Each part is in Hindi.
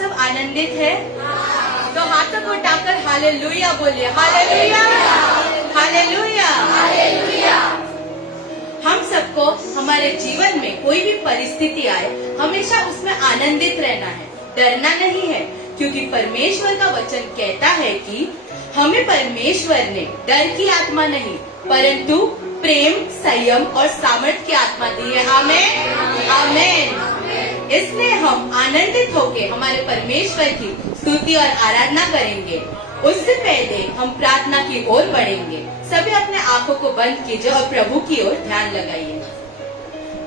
सब आनंदित है? तो हाथों को उठाकर हालेलुया बोलिए। Hallelujah, hallelujah, hallelujah. हम सबको हमारे जीवन में कोई भी परिस्थिति आए, हमेशा उसमें आनंदित रहना है, डरना नहीं है, क्योंकि परमेश्वर का वचन कहता है कि हमें परमेश्वर ने डर की आत्मा नहीं परंतु प्रेम, संयम और सामर्थ्य की आत्मा दी है। आमेन, आमेन। इसलिए हम आनंदित होकर हमारे परमेश्वर की स्तुति और आराधना करेंगे। उससे पहले हम प्रार्थना की ओर बढ़ेंगे। सभी अपने आंखों को बंद कीजिए और प्रभु की ओर ध्यान लगाइए।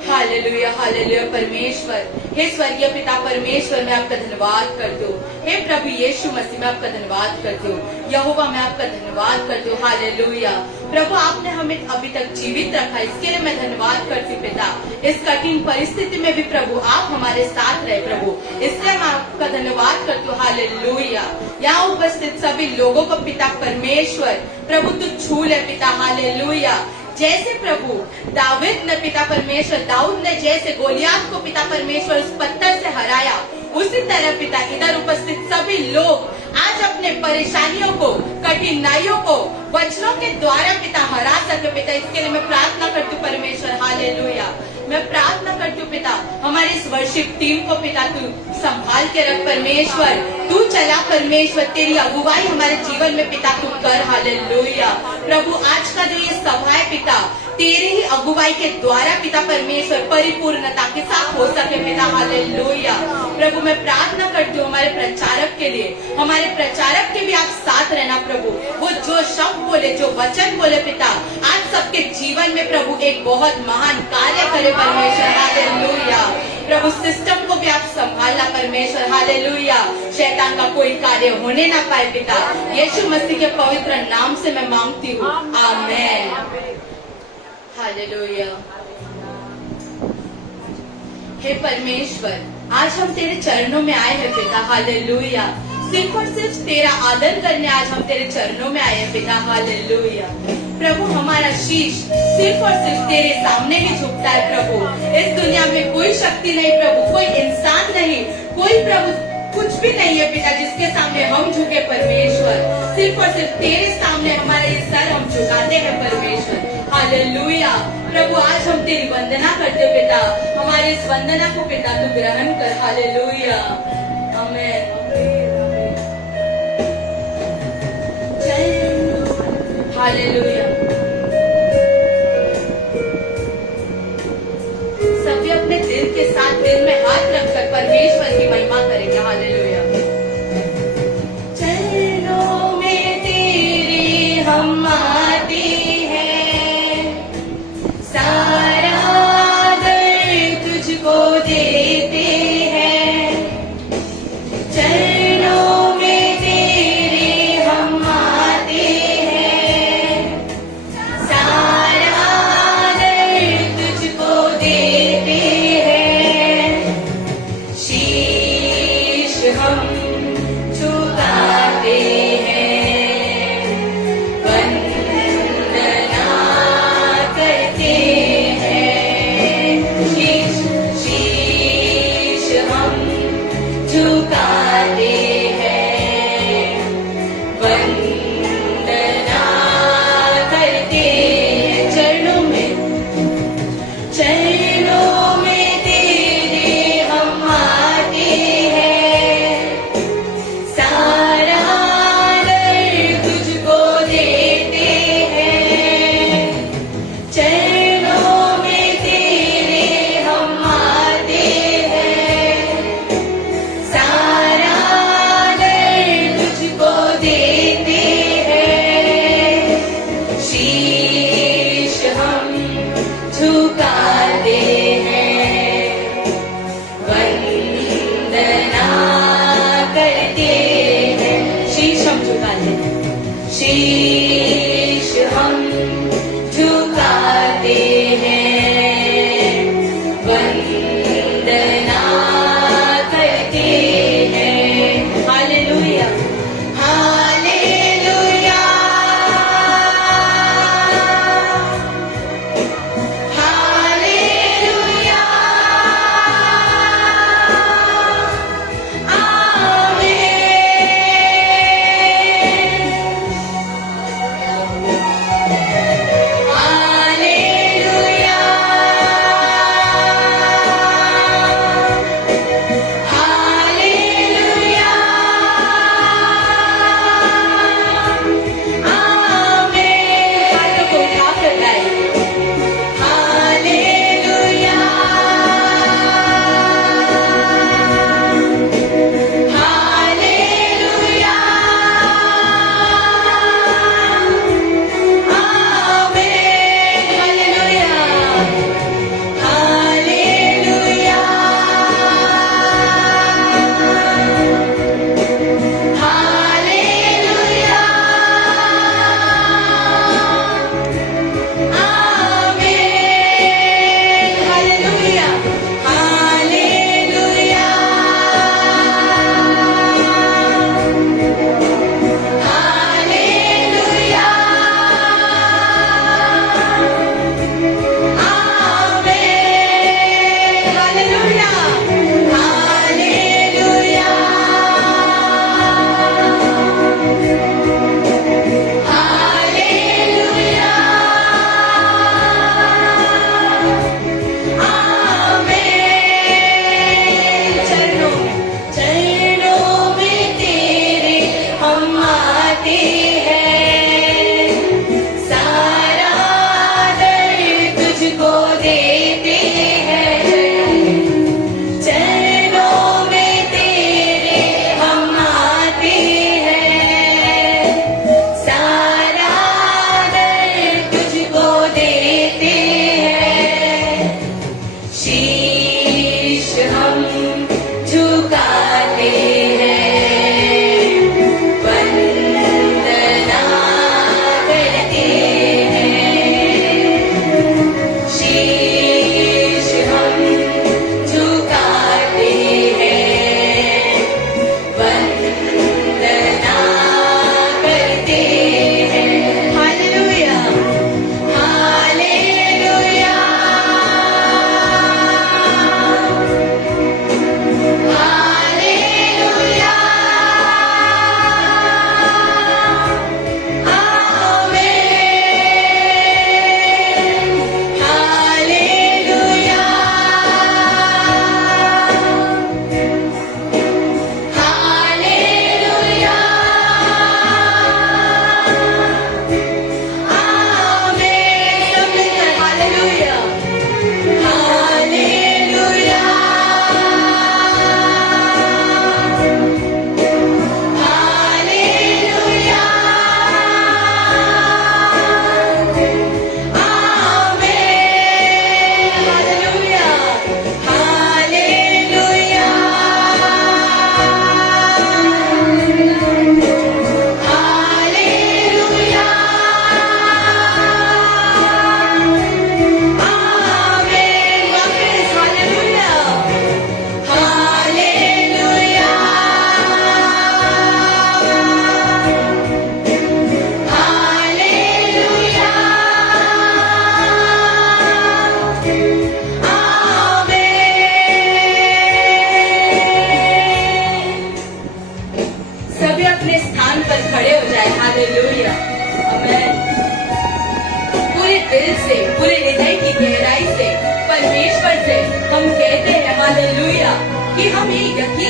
Hallelujah, hallelujah. परमेश्वर, हे स्वर्गीय पिता परमेश्वर, मैं आपका धन्यवाद करती हूँ। हे प्रभु यीशु मसीह, मैं आपका धन्यवाद करती हूँ। यहोवा, मैं आपका धन्यवाद करती हूँ। हालेलुया। प्रभु, आपने हमें अभी तक जीवित रखा, इसके लिए मैं धन्यवाद करती हूँ पिता। इस कठिन परिस्थिति में भी प्रभु आप हमारे साथ रहे प्रभु, इसलिए मैं आपका धन्यवाद करती हूँ। हालेलुया। यहाँ उपस्थित सभी लोगों को पिता परमेश्वर प्रभु तू छू ले पिता। हालेलुया। जैसे प्रभु दाऊद ने पिता परमेश्वर, दाऊद ने जैसे गोलियात को पिता परमेश्वर उस पत्थर से हराया, उसी तरह पिता इधर उपस्थित सभी लोग आज अपने परेशानियों को, कठिनाइयों को वचनों के द्वारा पिता हरा सके पिता। इसके लिए मैं प्रार्थना करती हूँ परमेश्वर। हालेलुया। मैं प्रार्थना करती हूँ पिता, हमारी इस वर्शिप टीम को पिता तू संभाल के रख परमेश्वर। तू चला परमेश्वर, तेरी अगुवाई हमारे जीवन में पिता तू कर। हालेलुया। प्रभु, आज का जो ये सभा है पिता, तेरी ही अगुवाई के द्वारा पिता परमेश्वर परिपूर्णता के साथ हो सके पिता। हालेलुया। प्रभु, मैं प्रार्थना करती हूँ हमारे प्रचारक के लिए, हमारे प्रचारक के भी आप साथ रहना प्रभु। वो जो शब्द बोले, जो वचन बोले पिता, आज सबके जीवन में प्रभु एक बहुत महान कार्य करे परमेश्वर। हालेलुया। प्रभु, सिस्टम को भी आप संभालना परमेश्वर। हालेलुया। शैतान का कोई कार्य होने ना पाए पिता, यीशु मसीह के पवित्र नाम से मैं मांगती हूँ। आमेन। हालेलुया। हे परमेश्वर, आज हम तेरे चरणों में आए हैं पिता। हालेलुया। सिर्फ और सिर्फ तेरा आदर करने आज हम तेरे चरणों में आए हैं पिता। हालेलुया। प्रभु, हमारा शीश सिर्फ और सिर्फ तेरे सामने ही झुकता है प्रभु। इस दुनिया में कोई शक्ति नहीं प्रभु, कोई इंसान नहीं, कोई प्रभु कुछ भी नहीं है पिता जिसके सामने हम झुके परमेश्वर। सिर्फ और सिर्फ तेरे सामने हमारे सर हम झुकाते हैं परमेश्वर। हालेलुया। प्रभु, आज हम तेरी वंदना करते पिता, हमारे इस वंदना को पिता तू ग्रहण कर। हालेलुया। आमेन। हालेलुया। सभी अपने दिल के साथ दिल में हाथ रखकर परमेश्वर की महिमा करेंगे। हालेलुया। चरणों में तेरे हम आते हैं, सारा दर्द तुझको देते हैं। चरणों में तेरे हम आते हैं, सारा दर्द तुझको देते हैं। शीश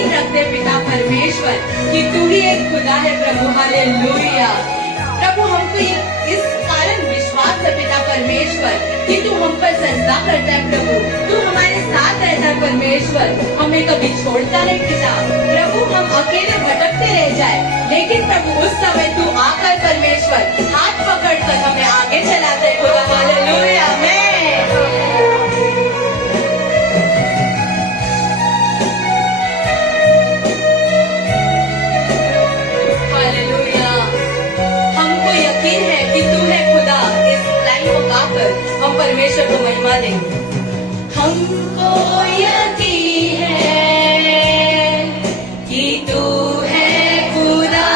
यकीन रखते पिता परमेश्वर कि तू ही एक खुदा है प्रभु। हालेलुया। प्रभु हमको इस कारण विश्वास है पिता परमेश्वर कि तू हम पर सजदा करता है प्रभु। तू हमारे साथ रहता है परमेश्वर, हमें कभी छोड़ता नहीं पिता। प्रभु हम अकेले भटकते रह जाए लेकिन प्रभु उस समय तू आकर परमेश्वर हाथ पकड़ कर हमें आगे चलाते है खुदा। हालेलुया। हम परमेश्वर को महिमा देंगे। हमको यकीन है कि तू है खुदा,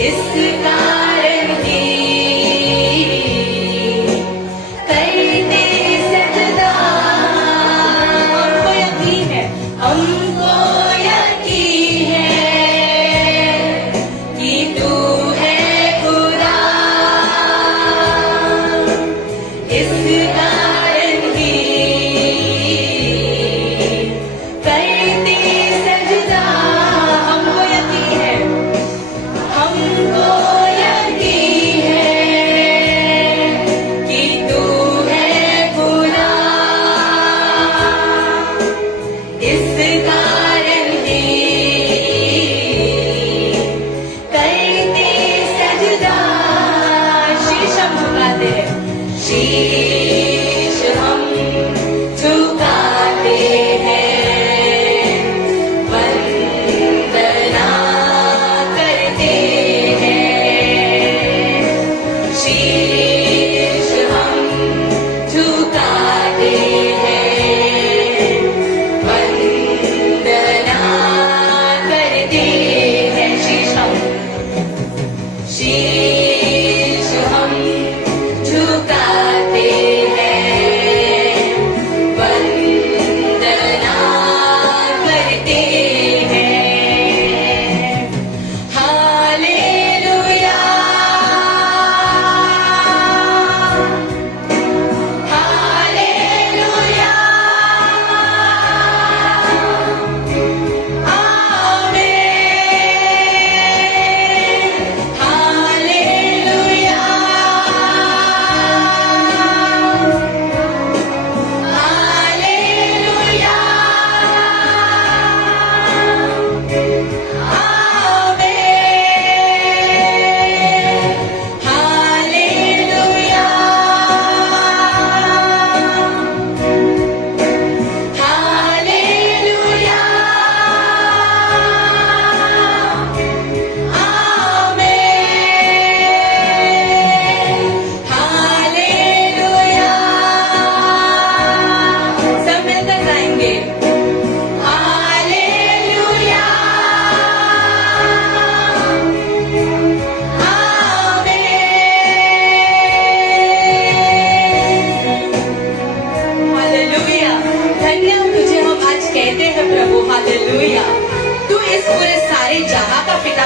इस कारण ही करते सजदा। हमको यकीन है, हमको यकीन है कि तू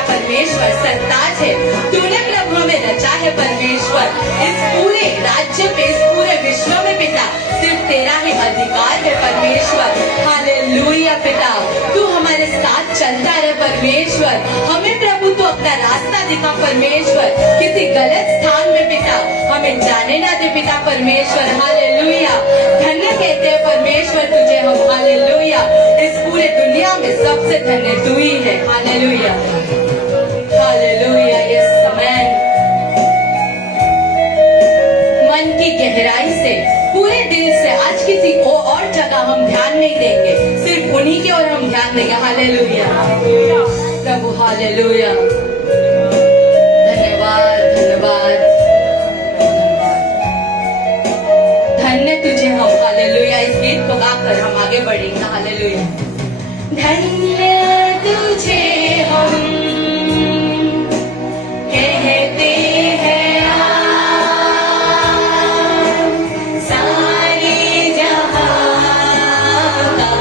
परमेश्वर सरताज है। तूने प्रभु हमें रचा है परमेश्वर। इस पूरे राज्य पे, इस पूरे विश्व में पिता सिर्फ तेरा ही अधिकार है परमेश्वर। हालेलुया पिता, तू हमारे साथ चलता रहे परमेश्वर। हमें प्रभु तू अपना रास्ता दिखा परमेश्वर। किसी गलत स्थान में पिता हमें जाने ना दे पिता परमेश्वर। हालेलुया। धन्य कहते हैं परमेश्वर तुझे हम। हालेलुया। इस पूरे दुनिया में सबसे धन्य तू ही है। हालेलुया। हालेलुया। इस समय मन की गहराई से, पूरे दिल से आज किसी और जगह हम ध्यान नहीं देंगे, सिर्फ उन्हीं की ओर हम ध्यान देंगे। हालेलुया प्रभु। हालेलुया। धन्यवाद धन्यवाद धन्य तुझे हम। हालेलुया। इस गीत को गाकर हम आगे बढ़ेंगे। हालेलुया। धन्य तुझे हम कहते हैं सारे जहां का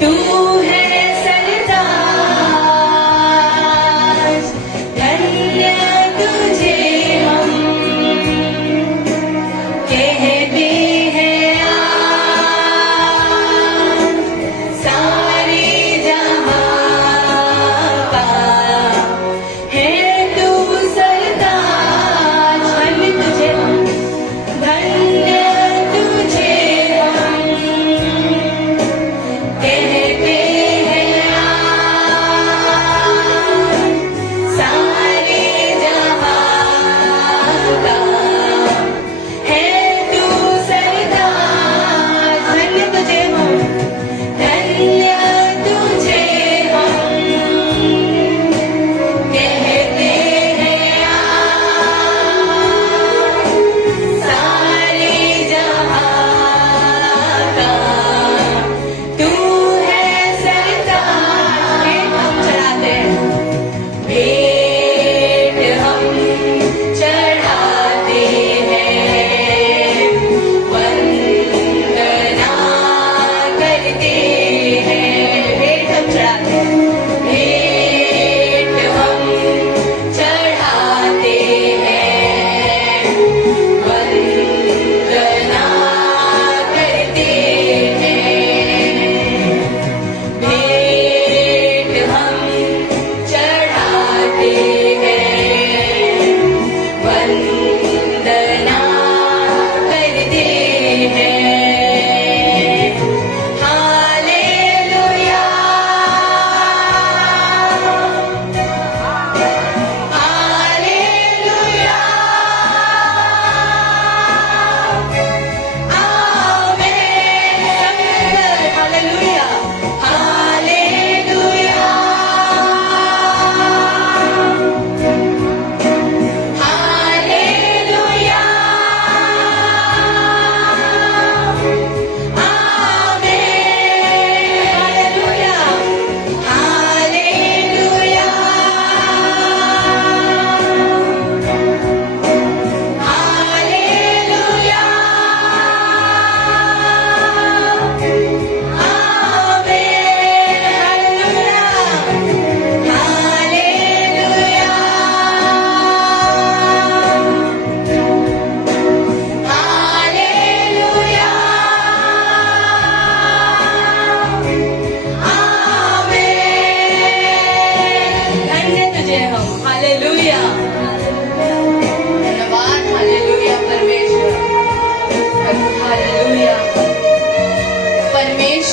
तू है सरताज। धन्य तुझे हम कहते हैं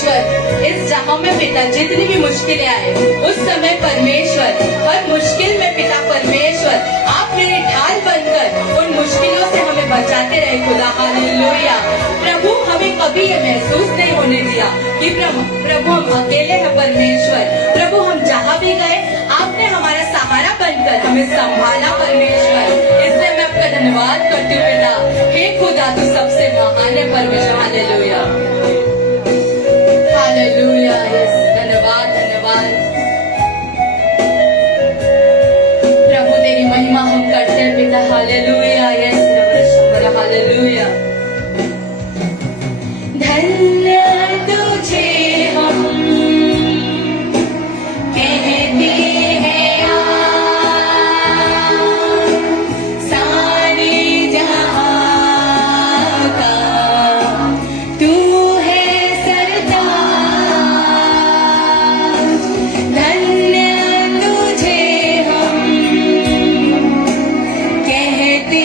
परमेश्वर इस जहां में पिता जितनी भी मुश्किलें आए उस समय परमेश्वर हर मुश्किल में पिता परमेश्वर आप मेरे ढाल बनकर उन मुश्किलों से हमें बचाते रहे खुदा। हालेलुया। प्रभु हमें कभी ये महसूस नहीं होने दिया कि प्रभु हम अकेले हैं परमेश्वर। प्रभु हम जहाँ भी गए आपने हमारा सहारा बनकर हमें संभाला परमेश्वर। इसलिए मैं आपका धन्यवाद करती हूँ पिता। हे खुदा तू सबसे महान है परमेश्वर। Hallelujah hallelujah. यस धन्यवाद धन्यवाद प्रभु तेरी महिमा हम करते हैं पिता। हालेलुया। Yes hallelujah. धन्य तुझे हम कहते हैं सारे जहां का तू है सरदार। धन्य तुझे हम कहते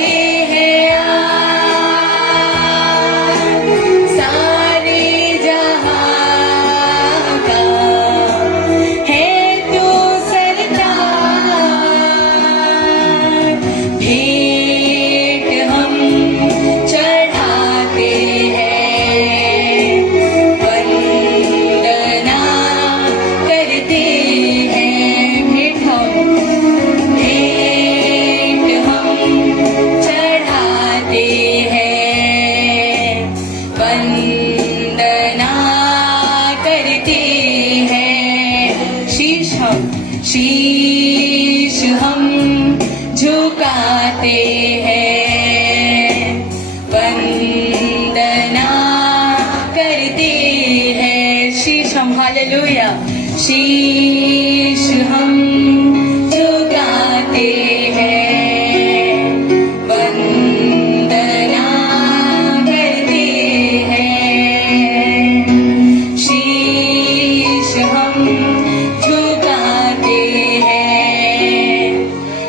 शीश हम झुकाते हैं, वंदना करते हैं। शीश हम, हालेलुया, शीश हम झुकाते हैं, वंदना करते हैं। शीश हम झुकाते हैं,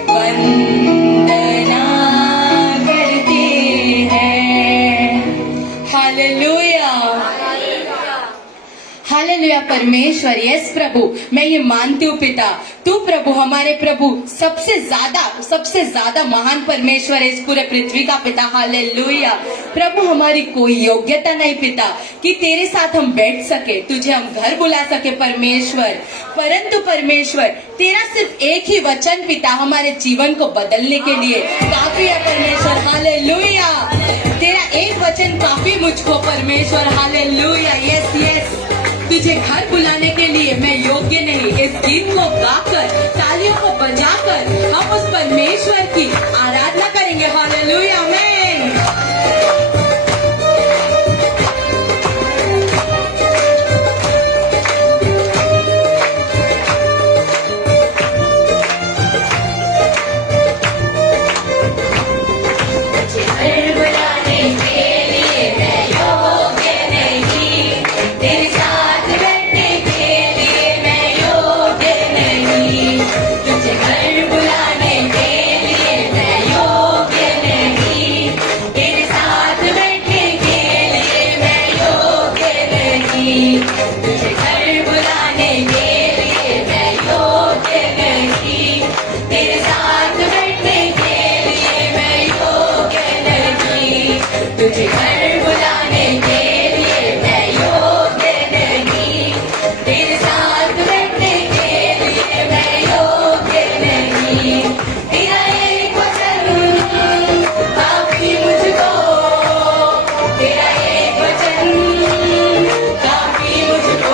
वंदना करते हैं। Hallelujah, hallelujah. परमेश्वर, यस प्रभु, मैं ये मानती हूँ पिता, तू प्रभु, हमारे प्रभु सबसे ज्यादा महान परमेश्वर है इस पूरे पृथ्वी का पिता। हालेलुया। प्रभु, हमारी कोई योग्यता नहीं पिता कि तेरे साथ हम बैठ सके, तुझे हम घर बुला सके परमेश्वर, परंतु परमेश्वर तेरा सिर्फ एक ही वचन पिता हमारे जीवन को बदलने के लिए काफी है परमेश्वर। हालेलुया, तेरा एक वचन काफी मुझको परमेश्वर। Hallelujah, yes yes. तुझे घर बुलाने के लिए मैं योग्य नहीं। इस गीत को गाकर, तालियों को बजाकर हम उस परमेश्वर की आराधना करेंगे। हालेलुया, आमीन। तुझे घर बुलाने के लिए मैं योग्य नहीं, तेरे साथ बैठने के लिए मैं योग्य नहीं। तेरा एक वचन काफी मुझको, तेरा एक वचन काफी मुझको।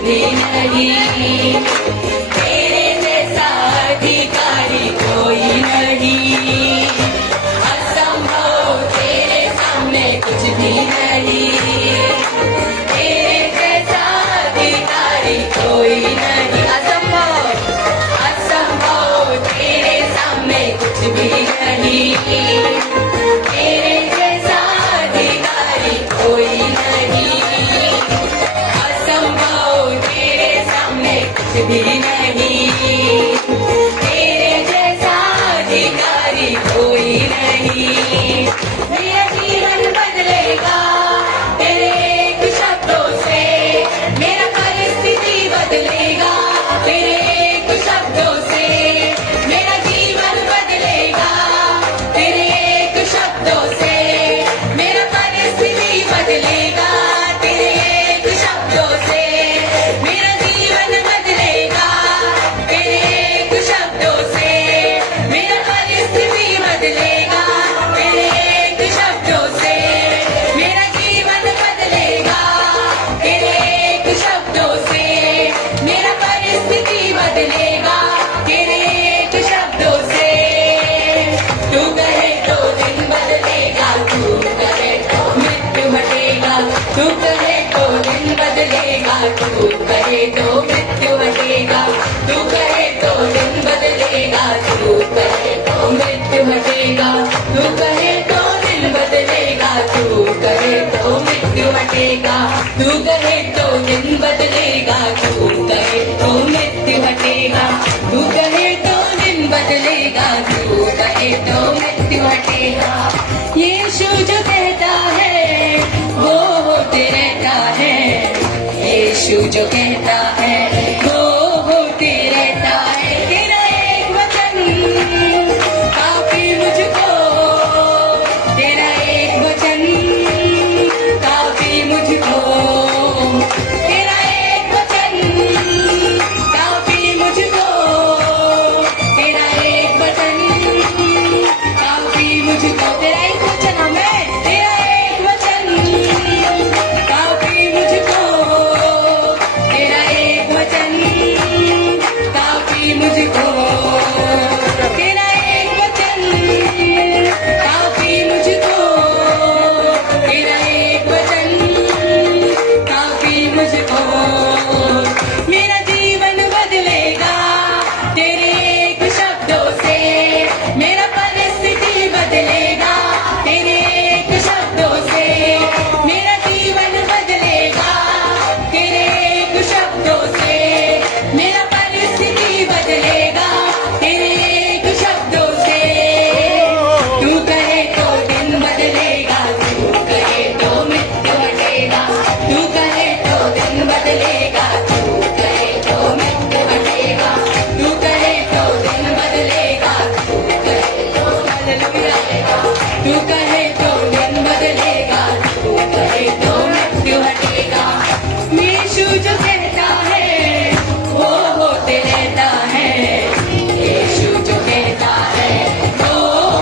भी नहीं, तेरे जैसा अधिकारी कोई नहीं, असंभव तेरे सामने कुछ भी नहीं, तेरे जैसा अधिकारी कोई नहीं, असंभव असंभव तेरे सामने कुछ भी नहीं, तेरे जैसा अधिकारी कोई नहीं, असंभव तेरे सामने कुछ भी नहीं, तेरे जैसा अधिकारी कोई नहीं। मेरा जीवन बदलेगा तेरे एक शब्दों से, मेरा परिस्थिति बदलेगा तेरे एक शब्दों से, मेरा जीवन बदलेगा तेरे एक शब्दों से, मेरा परिस्थिति बदलेगा तेरे एक शब्दों से, मेरा जीवन बदलेगा तेरे एक शब्दों से, मेरा परिस्थिति बदलेगा तेरे एक शब्दों से, मेरा जीवन बदलेगा तेरे एक शब्दों से, मेरा परिस्थिति बदलेगा तेरे एक शब्दों से। तू कहे तो दिन बदलेगा, तू कहे तो मृत्यु हटेगा, तू कहे तो दिन बदलेगा, तू कहे तो मृत्यु हटेगा, तू कहे तो दिन बदलेगा, तू कहे तो मृत्यु हटेगा, तू कहे तो दिन बदलेगा, तू कहे तो मृत्यु हटेगा, तू कहे तो दिन बदलेगा, तू कहे तो मृत्यु हटेगा, तू कहे तो दिन बदलेगा, तू कहे तो मृत्यु हटेगा। यीशु जो कहता है वो होते रहता है, यीशु जो कहता है वो होते रहता है, तेरा एक वचन काफी मुझको, तेरा एक वचन काफी मुझको, तेरा एक वचन काफी मुझको, तेरा एक वचन काफी मुझको, तेरा एक वचन हमें, तेरा एक वचन काफी मुझको, तेरा एक वचन काफी मुझको, तेरा एक वचन काफी मुझको, तेरा एक वचन काफी मुझको। मेरा जीवन बदलेगा तेरे एक शब्दों से, मेरा परिस्थिति बदलेगा तेरे एक शब्दों से, मेरा जीवन बदलेगा तेरे एक शब्दों से, मेरा परिस्थिति बदलेगा तेरे एक शब्दों से। तू कहे तो दिन बदलेगा, तू कहे तो मृत्यु हटेगा, तू कहे तो दिन बदलेगा, तू कहे तो मृत्यु हटेगा, तू कहे तो दिन बदलेगा, तू कहे तो हालेलुया हटेगा, तू कहे तो दिन बदलेगा, तू कहे तो मृत्यु हटेगा। यीशु जो कहता है वो होते रहता है, यीशु जो कहता है वो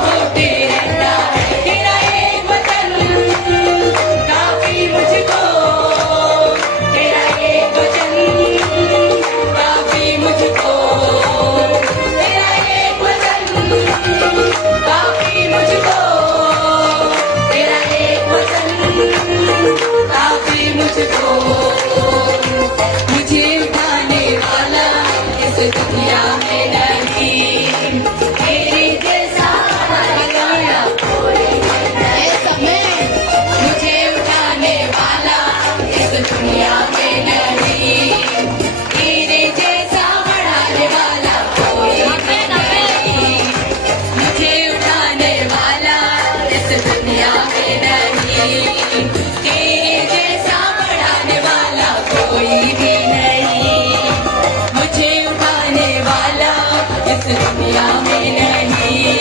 होते रहता है, तेरा एक वचन काफी मुझको, तेरा एक वचन काफी मुझको, तेरा एक वचन काफी मुझको, तेरा एक वचन काफी मुझको। मुझे उठाने वाला इस दुनिया में नहीं, तेरे जैसा हालेलुया ये समय, मुझे उठाने वाला इस दुनिया में नहीं, तेरे जैसा बढ़ाने वाला कोई नहीं, मुझे उठाने वाला इस दुनिया में नहीं, तेरे जैसा बढ़ाने वाला कोई भी नहीं, मुझे उठाने वाला इस दुनिया में नहीं,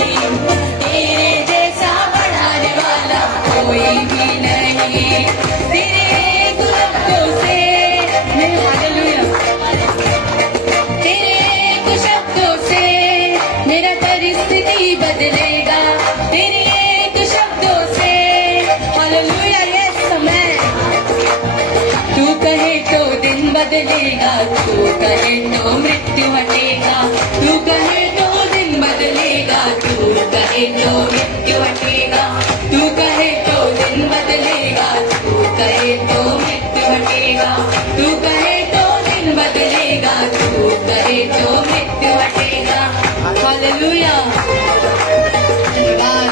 तेरे जैसा बढ़ाने वाला कोई भी नहीं, तेरे एक शब्दों से बदलेगा, तू कहे तो मृत्यु हटेगा, तू कहे तो दिन बदलेगा, तू कहे तो मृत्यु हटेगा, तू कहे तो दिन बदलेगा, तू कहे तो मृत्यु हटेगा, तू कहे तो दिन बदलेगा, तू कहे तो मृत्यु हटेगा। हालेलुया। धन्यवाद।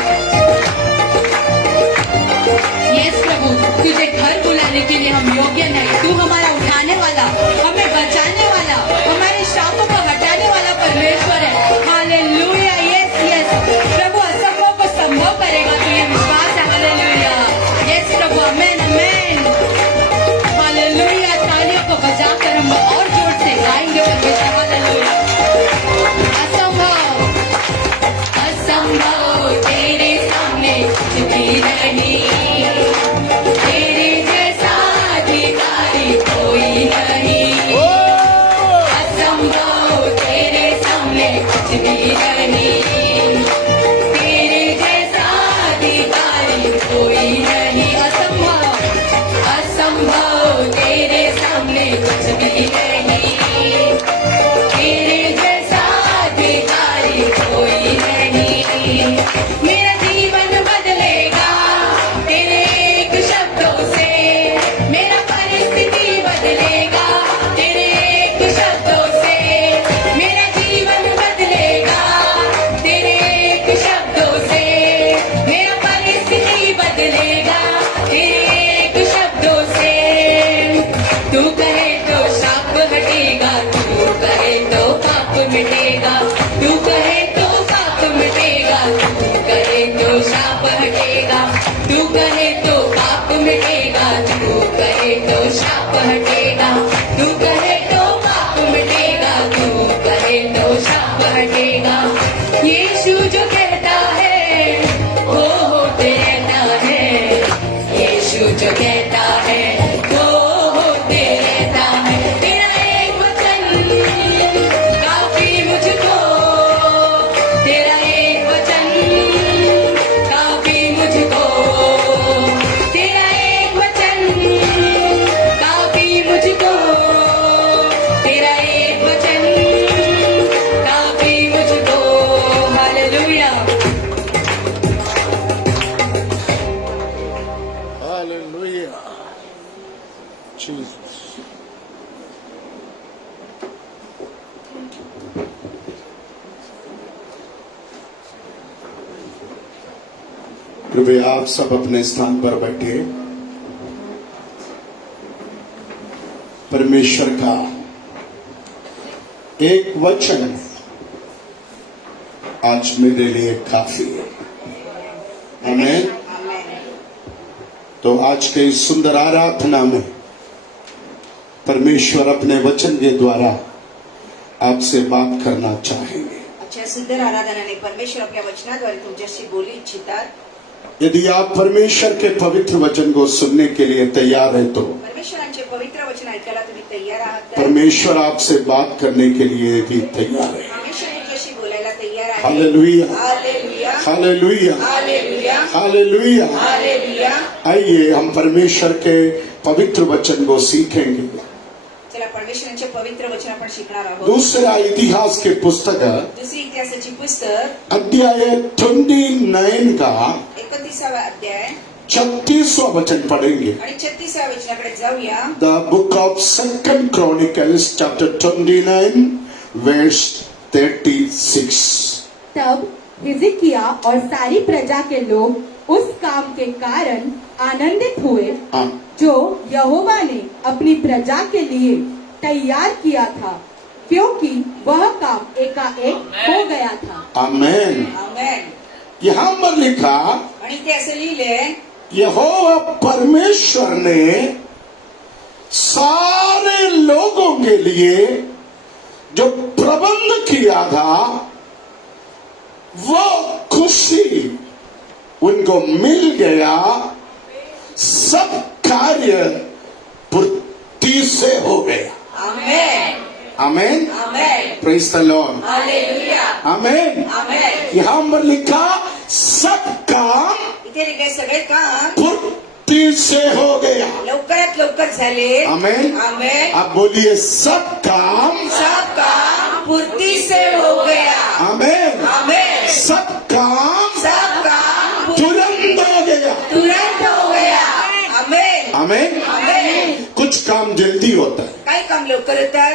यस प्रभु, तुझे घर बुलाने के लिए हम योग्य नहीं, तू हमारा उठाने वाला, हमें बचाने वाला, हमारे शापों को हटाने वाला परमेश्वर है। हालेलुया। यस यस प्रभु, असंभव को संभव करेगा, तो ये विश्वास है। हालेलुया। यस प्रभु, आमेन आमेन। हालेलुया। तालियों को बजाकर हम और जोर से गाएंगे परमेश्वर। हालेलुया। असंभव असंभव तेरे सामने कुछ भी नहीं, तेरे जैसा अधिकारी कोई नहीं। असंभव तेरे सामने कुछ भी नहीं, तेरे जैसा अधिकारी कोई नहीं। असंभव असंभव तेरे सामने कुछ भी नहीं, तेरे जैसा अधिकारी कोई नहीं। मेरा जीवन बदलेगा तेरे एक शब्दों से, मेरा परिस्थिति बदलेगा तेरे एक शब्दों से, मेरा जीवन बदलेगा तेरे एक शब्दों से, मेरा परिस्थिति बदलेगा तेरे एक शब्दों से। तू कहे तो शाप हटेगा, तू कहे तो पाप मिटेगा, तू कहे तो पाप मिटेगा, तू कहे तो शाप हटेगा, तू कहे तो पाप मिटेगा, तू कहे तो शाप हटेगा, तू कहे तो पाप मिटेगा, तू कहे तो शाप हटेगा। यीशु जो कहता है वो होते रहता है, यीशु जो कहता है वो होते रहता है। तेरा एक वचन काफी मुझको, तेरा एक वचन काफी मुझको, तेरा एक वचन काफी मुझको, तेरा एक वचन काफी मुझको। हालेलुया। Hallelujah. Jesus. कृपया आप सब अपने स्थान पर बैठे। परमेश्वर का एक वचन आज मेरे लिए काफी है। आमीन। तो आज के इस सुंदर आराधना में परमेश्वर अपने वचन के द्वारा आपसे बात करना चाहेंगे। आजच्या सुंदर आराधनाने परमेश्वर आपल्या वचनाद्वारे तुमच्याशी बोलू इच्छितात। यदि आप परमेश्वर के पवित्र वचन को सुनने के लिए तैयार है तो परमेश्वरांचे पवित्र वचन ऐकायला तुम्ही तयार आहात तर परमेश्वर आपसे बात करने के लिए भी तैयार है। परमेश्वर तुमच्याशी बोलायला तयार आहे। Hallelujah, hallelujah, hallelujah, hallelujah, hallelujah. Hallelujah. आइए हम परमेश्वर के पवित्र वचन को सीखेंगे। चला परमेश्वरांचे पवित्र वचन आपण शिकणार आहोत। दूसरा इतिहास के पुस्तक दुसरी इतिहासाची पुस्तक अध्याय 29 का 31वा अध्याय 36वां वचन पढ़ेंगे। आणि 36व्या वचनाकडे जाऊया। The book of Second Chronicles chapter 29 verse 36। तब हिजकिया और सारी प्रजा के लोग उस काम के कारण आनंदित हुए हाँ। जो यहोवा ने अपनी प्रजा के लिए तैयार किया था, क्योंकि वह काम एकाएक हो गया था। आमेन। आमेन। यहाँ पर लिखा आणि ते असे लिहिले, यहोवा परमेश्वर ने सारे लोगों के लिए जो प्रबंध किया था वो खुशी उनको मिल गया। सब कार्य पूर्ति से हो गया। आमेन, amen. Amen, praise the Lord. Hallelujah, amen. आमेन। यहाँ पर लिखा सब काम इथे लिहिले सगळे काम पूर्ति से हो गया। लवकरात लवकर झाले. आमेन. आमेन. आप बोलिए सब काम सब काम पूर्ति से हो गया. आमेन. आमेन. सब काम सब काम तुरंत हो गया। तुरंत हो गया. आमेन. आमेन. आमेन. कुछ काम जल्दी होता है. काही काम लवकर होतात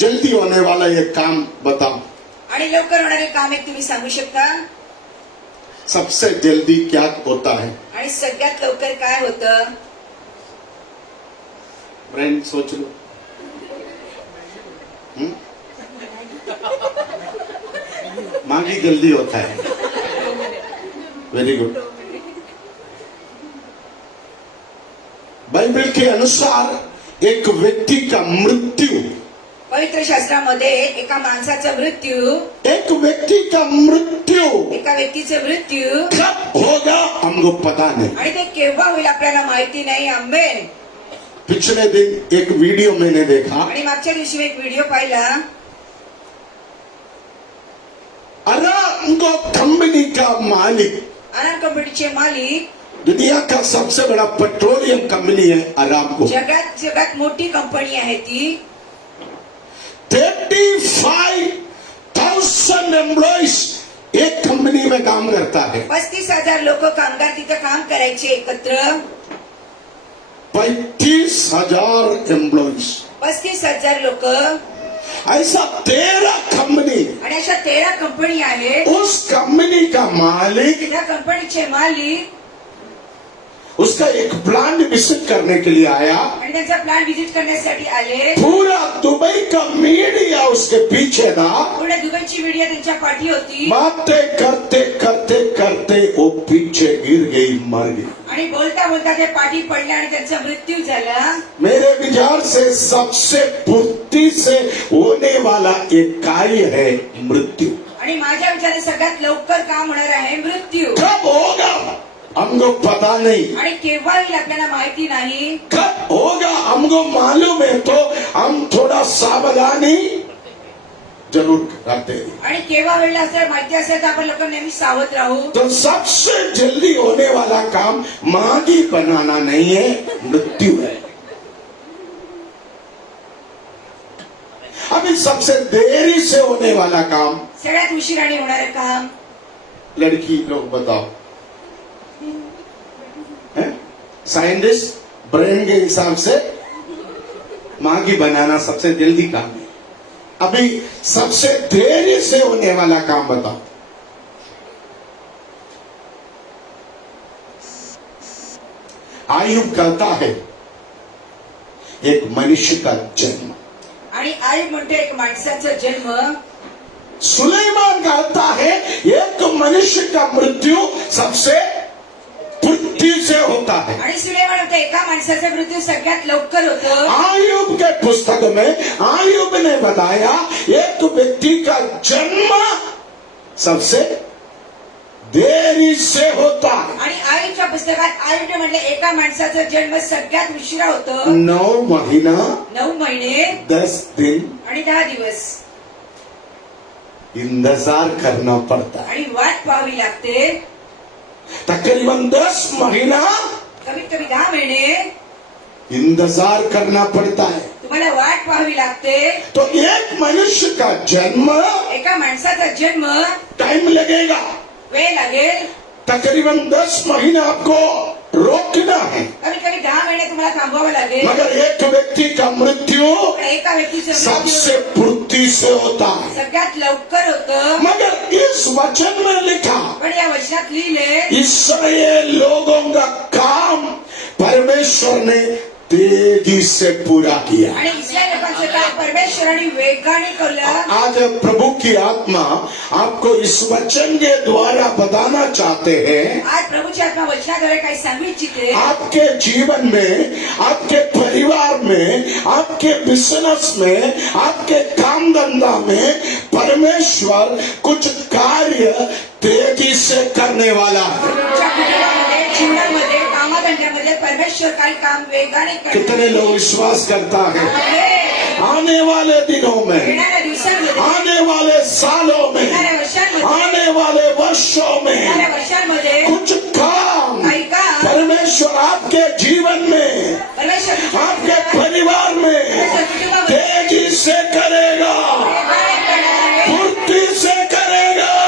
जल्दी होने वाला एक काम बताओ. आणि लवकर होणारे काम एक तुम्ही सांगू शकता. सबसे जल्दी क्या होता है? आणि सगळ्यात लवकर काय होतं? फ्रेंड सोच लो. मांगी जल्दी होता है. Very good. बाइबल के अनुसार एक व्यक्ति का मृत्यु, पवित्र शास्त्रामध्ये एका माणसाचा मृत्यू, एक व्यक्ति का मृत्यु एका व्यक्तीचा मृत्यू कब होगा हमको पता नहीं. आणि ते केव्हा होईल आपल्याला माहिती नाही. आमेन. पिछले दिन एक वीडियो मैंने देखा. आणि मागच्या दिवशी मी एक व्हिडिओ पाहिला. अरामको कंपनी का मालिक, आनंद कंपनीचे मालिक, दुनिया का सबसे बड़ा पेट्रोलियम कंपनी है अरामको. जगात मोठी कंपनी आहे ती. 35,000 एम्प्लॉइज एक कंपनी में काम करता है. 35,000 लोक कामगार तिथं काम करायचे एकत्र. 35,000 एम्प्लॉइज. 35,000 लोक. ऐसा 13 कंपनी. आणि अशा 13 कंपनी आहेत. उस कंपनी का मालिक, त्या कंपनीचे मालिक उसका एक प्लांट विजिट करने के लिए आया. आणि त्यांचा प्लांट व्हिजिट करण्यासाठी आले. पूरा दुबई का मीडिया उसके पीछे था. पूर्ण दुबईची मीडिया त्यांच्या पाठी होती. बातें करते करते करते वो पीछे गिर गई, मर गई. आणि बोलता बोलता ते पाठी पडले आणि त्यांचा मृत्यू झाला. मेरे विचार से सबसे फुर्ती से होने वाला एक कार्य है मृत्यू. आणि माझ्या विचाराने सगळ्यात लवकर काम होणार आहे मृत्यू. कब होगा हमको पता नहीं. आणि केव्हा होईल आपल्याला माहिती नाही. कब होगा हमको मालूम है तो हम थोड़ा सावधानी जरूर करते हैं. आणि केव्हा होईल असं माहिती असेल तर आपण लोक नेहमी सावध राहू. तो सबसे जल्दी होने वाला काम मागी बनाना नहीं है, मृत्यू है. अभी सबसे देरी से होने वाला काम, सगळ्यात उशिराने होणारं काम. लड़की लोग बताओ. साइंटिस्ट ब्रेन के हिसाब से मागी बनाना सबसे जल्दी काम है. अभी सबसे देरी से होने वाला काम बताओ. आयुब कहता है एक मनुष्य का जन्म. आणि आई म्हणते एक माणसाचा जन्म. सुलेमान कहता है एक मनुष्य का मृत्यु सबसे फुर्ती से होता है. आणि सुलेमान म्हणते एका माणसाचा मृत्यू सगळ्यात लवकर होतं. आयुब के पुस्तक में आयुब ने बताया एक व्यक्ति का जन्म सबसे देरी से होता है. आणि आईच्या पुस्तकात आईने म्हटले एका माणसाचा जन्म सगळ्यात उशिरा होतो. 9 महीना 9 महिने 10 दिन आणि 10 दिवस इंतजार करना पड़ता है. आणि वाट पाहावी लागते. तकरीबन 10 महीना कमीत कमी 10 महिने इंतजार करना पड़ता है. तुम्हाला वाट पाहावी लागते. तो एक मनुष्य का जन्म एका माणसाचा जन्म टाइम लगेगा. वेळ लागेल. तकरीबन 10 महीना आपको रोकना है. कमीत कमी 10 महिने तुम्हाला थांबवावं लागेल. मगर एक व्यक्ति का मृत्यू पण एका व्यक्तीचं सबसे मृत्यू फुर्ती से होता है. सगळ्यात लवकर होतं. मगर इस वचन में लिखा पण या वचनात लिहिले इस्राएल लोगों का काम परमेश्वर ने तेजी से पूरा किया. आणि इस्रायल लोकांचं काम परमेश्वराने वेगाने केलं. आज प्रभु की आत्मा आपको इस वचन के द्वारा बताना चाहते हैं. आज प्रभूची आत्मा वचनाद्वारे काही सांगू इच्छिते. आपके जीवन में, आपके परिवार में, आपके बिजनेस में, आपके काम धंधा में परमेश्वर कुछ कार्य तेजी से करने वाला है. तुमच्या कुटुंबामध्ये, जीवनामध्ये, कामाधंद्यामध्ये परमेश्वर काही काम वेगाने कितने लोग विश्वास करता है करणार. आने वाले दिनों में, येणाऱ्या दिवसांमध्ये, आने वाले सालों में, येणाऱ्या वर्षांमध्ये, आने वाले वर्षों येणाऱ्या में वर्षांमध्ये कुछ काम काही काम परमेश्वर आपके जीवन में, परमेश्वर आपके परिवार में तेजी से करेगा, फुर्ती से करेगा।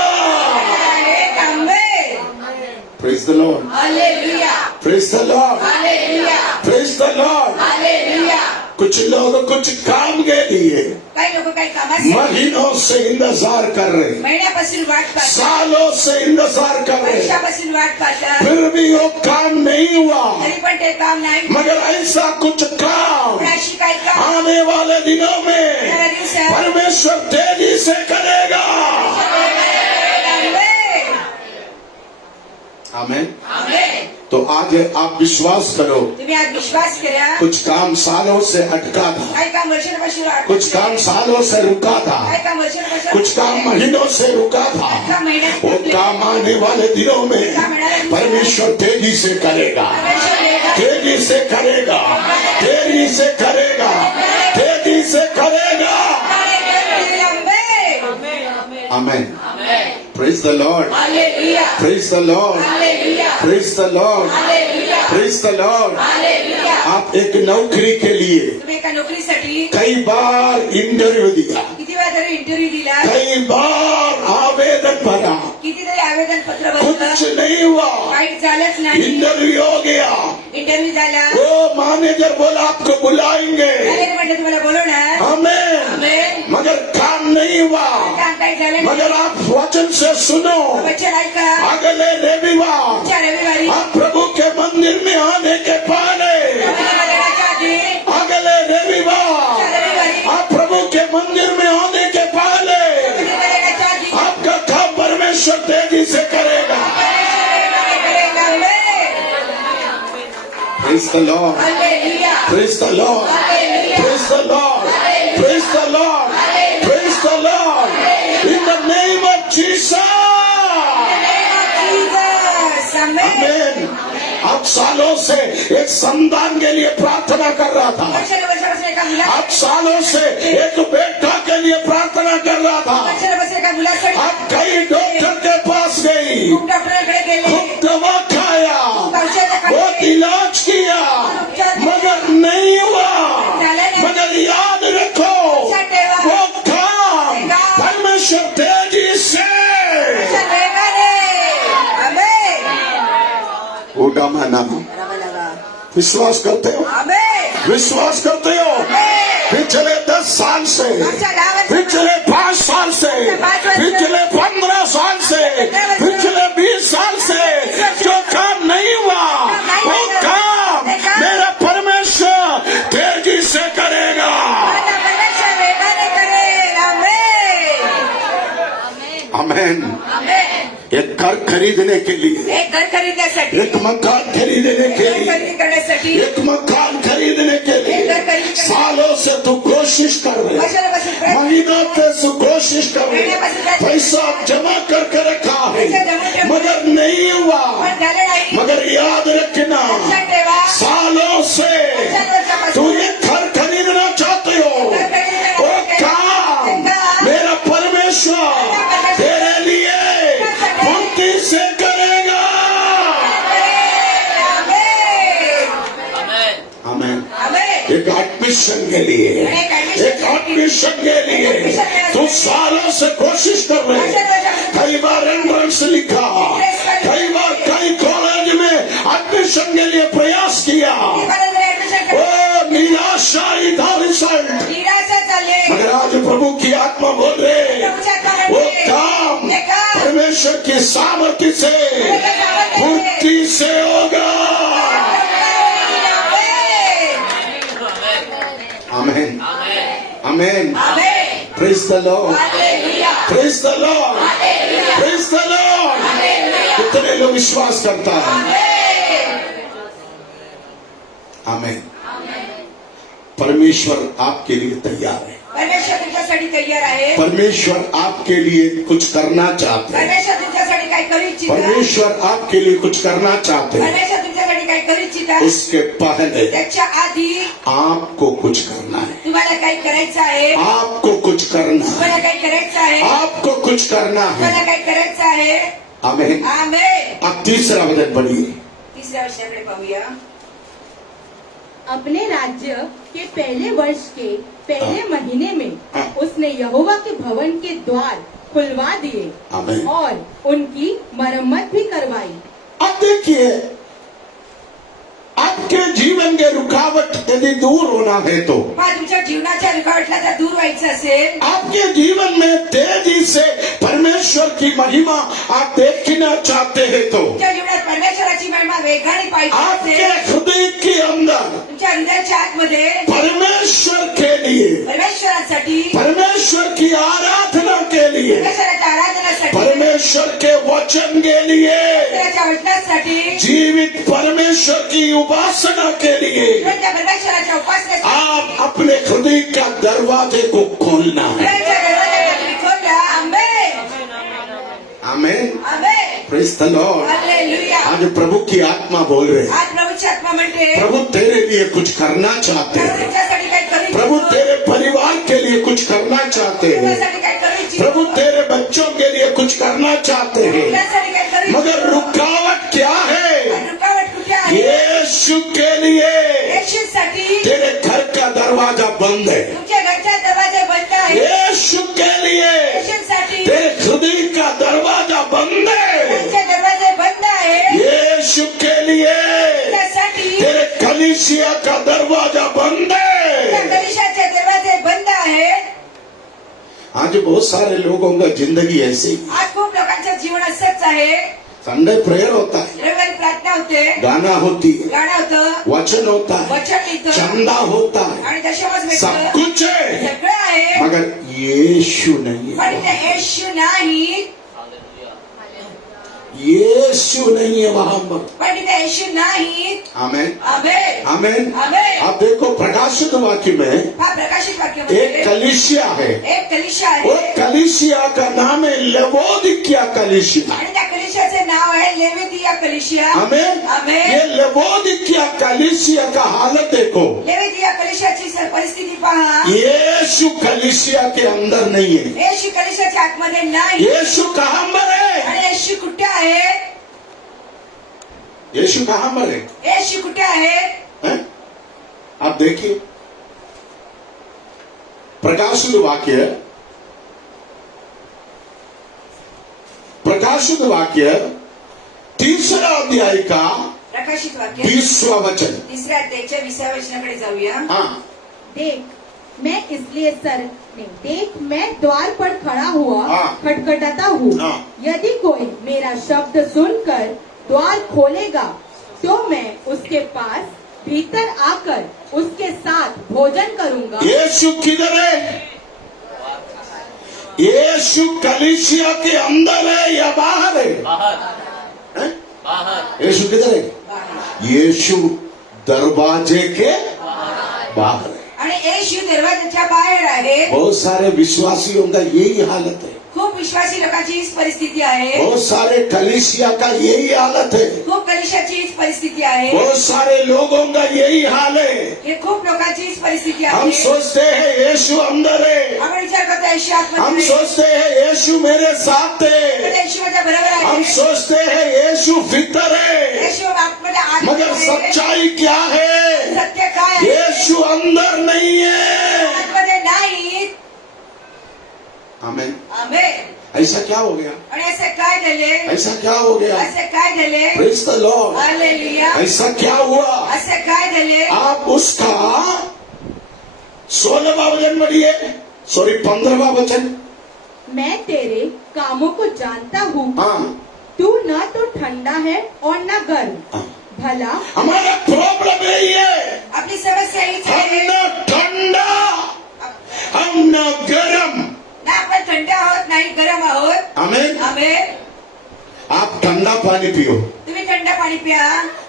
Praise the Lord. Hallelujah, Praise the Lord. Hallelujah, Praise the Lord. Hallelujah. कुछ लोग कुछ काम के लिए काही लोक काही कामासाठी महीनों से इंतजार कर रहे, महिन्यापासून वाट पाहतात, सालों से इंतजार कर रहे, वर्षापासून वाट पाहतात, फिर भी वो काम नहीं हुआ। तरी पण ते काम नाही। मगर ऐसा कुछ काम पण अशी काही काम आने वाले दिनों में येणाऱ्या दिवसात परमेश्वर तेजी से करेगा। आमेन। आमेन। तो आज आप विश्वास करो, तुम्ही आज विश्वास करा, कुछ काम सालों से अटका था, काही काम वर्षापासून वाट कुछ काम सालों से रुका था, काही काम वर्षापासून कुछ काम महीनों से रुका था, काम महिन्यात वो काम आने वाले दिनों में परमेश्वर तेजी से करेगा, तेजी से करेगा, तेजी से करेगा, तेजी से करेगा। आमेन। Praise the Lord. Hallelujah, Praise the Lord. Hallelujah, Praise the Lord. Hallelujah, Praise the Lord. Hallelujah. आप एक नौकरी के लिए तुम्ही एका नोकरीसाठी कई बार इंटरव्यू दिया, किती वेळा तरी इंटरव्ह्यू दिला, कई बार आवेदन भरा, कितीतरी आवेदन पत्र भरलं, कुछ नहीं हुआ। काही झालंच नाही। इंटरव्यू हो गया, इंटरव्ह्यू झाला, वो मैनेजर बोला आपको बुलाएंगे, मॅनेजर म्हटलं तुम्हाला बोलवणार, हमें, आमेन। मगर काम नहीं हुआ। काम काही झालं मगर नाही। आप वचन से सुनो, वचन ऐका, अगले रविवार पुढच्या रविवारी आप प्रभु के मंदिर में आने के पहले, मंदिरामध्ये येण्याच्या आधी, अगले रविवार पुढच्या रविवारी आप प्रभु के मंदिर में आने के पहले मंदिरामध्ये येण्याच्या आधी आपका काम परमेश्वर तेजी से करेगा। Praise the Lord. Hallelujah, Praise the Lord. Praise the Lord. Praise the Lord. Praise the Lord. In the name of Jesus. Jesus, amen. Amen. आप सालों से एक संतान के लिए प्रार्थना कर रहा था, वर्षापासून एका मुला- आप सालों से एक बेटा के लिए प्रार्थना कर रहा था, वर्षापासून एका मुलासाठी आप कई डॉक्टर के पास गई, खूप डॉक्टरांकडे गेले, खूब दवा खाया, औषधं खाल्ली, बहुत इलाज किया, मगर नहीं हुआ। मगर याद रखो, वो काम परमेश्वर तेजी से वेगाने, आमेन। उड़ा माना। विश्वास करते हो? आमेन, विश्वास करते हो? पिछले 10 साल से, पिछले 5 साल से, पिछले 15 साल से, पिछले 20 साल से जो काम नहीं हुआ, वो काम मेरा परमेश्वर तेजी से करेगा। आता परमेश्वर वेगाने करेल, आमेन, आमेन। आमेन। एक घर खरीदने के लिए, एक घर खरीदण्यासाठी, एक मकान खरीदने के घर लिए, खरेदी करण्यासाठी, एक मकान खरीदने के एक लिए घर खरेदी करण्यासाठी सालों से तू कोशिश कर रहे, वर्षापासून प्रयत्न, महीनों से तू कोशिश कर रहे, पैसा जमा करके रखा है, मगर नहीं हुआ। पण झालं नाही। मगर याद रखना, लक्षात ठेवा, सालों से तू एक घर खरीदना चाहते हो, घर खरेदी वो करण्यासाठी काम मेरा परमेश्वर तेरे लिए फुर्ती से करेगा। आमेन। आमेन। एक एडमिशन के लिए, एक एडमिशन के लिए तू सालों से कोशिश कर रहे, कई बार एंट्रेंस लिखा, कई बार कई कॉलेज में एडमिशन के लिए प्रयास किया, ओ निराशा था रिजल्ट। निराशा झाली, मगर आज प्रभु की आत्मा बोल रहे, वो काम परमेश्वर की सामर्थ्य से फुर्ती से होगा। आमेन। आमेन। Praise the Lord. Hallelujah, Praise the Lord. Hallelujah, Praise the Lord. कितने लोग विश्वास करता है? आमेन। परमेश्वर आपके लिए तैयार है, परमेश्वर तुमच्यासाठी तयार आहे, परमेश्वर आपके लिए कुछ करना चाहते हैं, परमेश्वर तुमच्यासाठी काय करू इच्छिता, परमेश्वर आपके लिए कुछ करना चाहते हैं। परमेश्वर तुमच्यासाठी काय करू इच्छिता, उसके पहले त्याच्या आधी आपको कुछ करना है, तुम्हाला काही करायचं आहे, आपको कुछ करना है, तुम्हाला काही करायचं आहे, आपको कुछ करना है। तुम्हाला काही करायचं आहे। आमेन। आमेन। अब तीसरा वचन पढ़िए। 3ऱ्या वचनाकडे पाहूया. अपने राज्य के पहले वर्ष के पहले महीने में उसने यहोवा के भवन के द्वार खुलवा दिए आमीन। और उनकी मरम्मत भी करवाई. अब देखिए, आपके जीवन के रुकावट यदि दूर होना है तो पहा, तुमच्या जीवनाच्या रुकावटला जर दूर व्हायचं असेल, आपके जीवन में तेजी से परमेश्वर की महिमा आप देखना चाहते हैं तो तुमच्या जीवनात परमेश्वराची महिमा वेगाने पाहिजे आपके असेल, हृदय के अंदर तुमच्या हृदयाच्या आतमध्ये परमेश्वर के लिए, परमेश्वरासाठी, परमेश्वर की आराधना के लिए, परमेश्वराच्या आराधनासाठी, परमेश्वर के वचन के लिए, परमेश्वराच्या वचनासाठी, जीवित परमेश्वर की उपासना के लिए त्या परमेश्वराच्या उपासनेसाठी आप अपने हृदय का दरवाजे को खोलना है. हृदयाच्या दरवाजाला तुम्ही खोला. आमेन, amen. Amen, praise the Lord. Hallelujah. आज प्रभु की आत्मा बोल रहे हैं, आज प्रभूची आत्मा म्हणते, प्रभु तेरे लिए कुछ करना चाहते प्रभू हैं, तुमच्यासाठी काही करू प्रभु इच्छितो. तेरे परिवार के लिए कुछ करना चाहते हैं, तुमच्यासाठी काही करू इच्छितो. प्रभु तेरे बच्चों के लिए कुछ करना चाहते हैं. तुमच्यासाठी काही करू इच्छितो. मगर रुकावट क्या है? रुकावट कुठे आहे? यीशु के लिए येशूसाठी तेरे घर का दरवाजा बंद है. तुमच्या घरच्या दरवाजे बंद आहे. यीशु के लिए येशूसाठी तेरे हृदय का दरवाजा बंद है. घरचे दरवाजे बंद आहे. यीशु के लिए त्यासाठी तेरे कलीसिया का दरवाजा बंद त्या है. कलिशाचे दरवाजे बंद आहे. आज बहुत सारे लोगों का जिंदगी ऐसी. आज खूप लोकांचं जीवन असंच आहे. संडे प्रेयर होता है, रविवारी प्रार्थना होते, गाना होती है, गाणं होतं, वचन होता है, वचन लिहितं चंदा होता है, आणि दशमच सब भेटतं. कुछ है, सगळं आहे. मगर यीशु नहीं पण है. ते येशू नाही. यीशु नहीं है वहां पर. पण तिथे येशू नाही. आमेन. Amen, amen. आमेन. आप देखो प्रकाशित वाक्य में हा प्रकाशित एक वाक्यामध्ये कलीसिया है. एक कलिशा वो आहे कलीसिया का नाम है लवोदिकिया कलीसिया. आणि त्या कलिशाचे नाव आहे लेविदिया कलिशिया. आमेन. आमेन. ये लवोदिकिया कलीसिया का हालत देखो. लेविदिया कलिशाची परिस्थिती पहा. यीशु कलीसिया के अंदर नहीं है. येशू कलिशाच्या आतमध्ये नाही. यीशु कहाँ पर है? आणि येशू कुठे आहे? यीशु कहाँ पर है? येशू कुठे आहे? हैं? आप देखिए प्रकाशित वाक्य, प्रकाशित वाक्य 3रा अध्याय का प्रकाशित वाक्य 20वां वचन. 3ऱ्या अध्यायाच्या 20व्या वचनाकडे जाऊया. हाँ. देख मैं इसलिए देख मैं द्वार पर खड़ा हुआ हाँ। खटखटाता हूँ. हाँ। यदि कोई मेरा शब्द सुनकर द्वार खोलेगा तो मैं उसके पास भीतर आकर उसके साथ भोजन करूंगा. यीशु किधर है? यीशु कलीसिया के अंदर है या बाहर है? हैं? यीशु किधर है? यीशु दरवाजे के बाहर है. आणि येशू दरवाजाच्या बाहेर आहे. बहुत सारे विश्वासियों का यही हालत है. खूप विश्वासी लोकांची हीच परिस्थिती आहे. बहुत सारे कलीसिया का यही हालत है. खूप कलिशाची हीच परिस्थिती आहे. बहुत सारे लोगों का यही हाल है. हे खूप लोकांची हीच परिस्थिती हम आहे. सोचते हैं यीशु अंदर है. आपण विचार करतो येशू हम आतमध्ये आहे. सोचते हैं यीशु मेरे साथ है. येशू माझ्या बरोबर हम आहे. सोचते हैं यीशु भीतर है. येशू आतमध्ये आत मगर आहे. सच्चाई क्या है? सत्य काय आहे? यीशु अंदर नहीं है. आतमध्ये नाही. आमेन. आमेन. ऐसा क्या हो गया? आणि असे काय झाले? ऐसा क्या हो गया? असे काय झाले? Praise the Lord. हालेलुया. ऐसा क्या हुआ? असे काय झाले? आप उसका 16वां वचन पढ़िए, सॉरी 15वां वचन. मैं तेरे कामों को जानता हूँ. हाँ. तू न तो ठंडा है और न गर्म. हाँ. भला हमारा प्रॉब्लम यही है, आपली समस्या हीच हम आहे. न ठंडा, हम न गरम. ना आपण थंड आहोत नाही गरम आहोत. आमेन. आमेन. आप ठंडा पानी पियो. तुम्ही थंड पाणी पिया.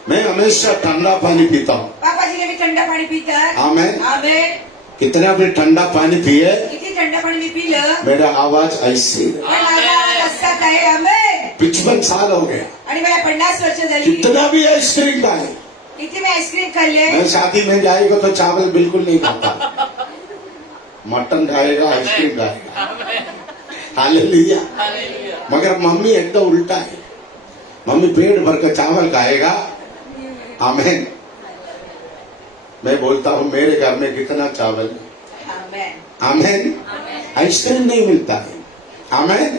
मैं हमेशा ठंडा पानी पीता हूँ. बाबाजी नेहमी थंड पाणी पितात. आमेन. आमेन. कितना भी ठंडा पानी पिए, किती थंड पाणी मी पिलं मेरा आवाज ऐसी है. पण माझा आवाज असाच आहे. आमेन. 55 साल हो गया. आणि मला 50 वर्ष झाली. कितना भी आइसक्रीम खाए, किती मी आईस्क्रीम खाल्ले. मैं शादी में जाएगा तो चावल बिल्कुल नहीं खाता. मटन खाएगा, आइसक्रीम खाएगा. हालेलुया. मगर मम्मी एकदम उल्टा है. मम्मी पेट भर कर चावल खाएगा आमेन। मैं बोलता हूं मेरे घर में कितना चावल, आमेन। आमेन। आइसक्रीम नहीं मिलता है, आमेन।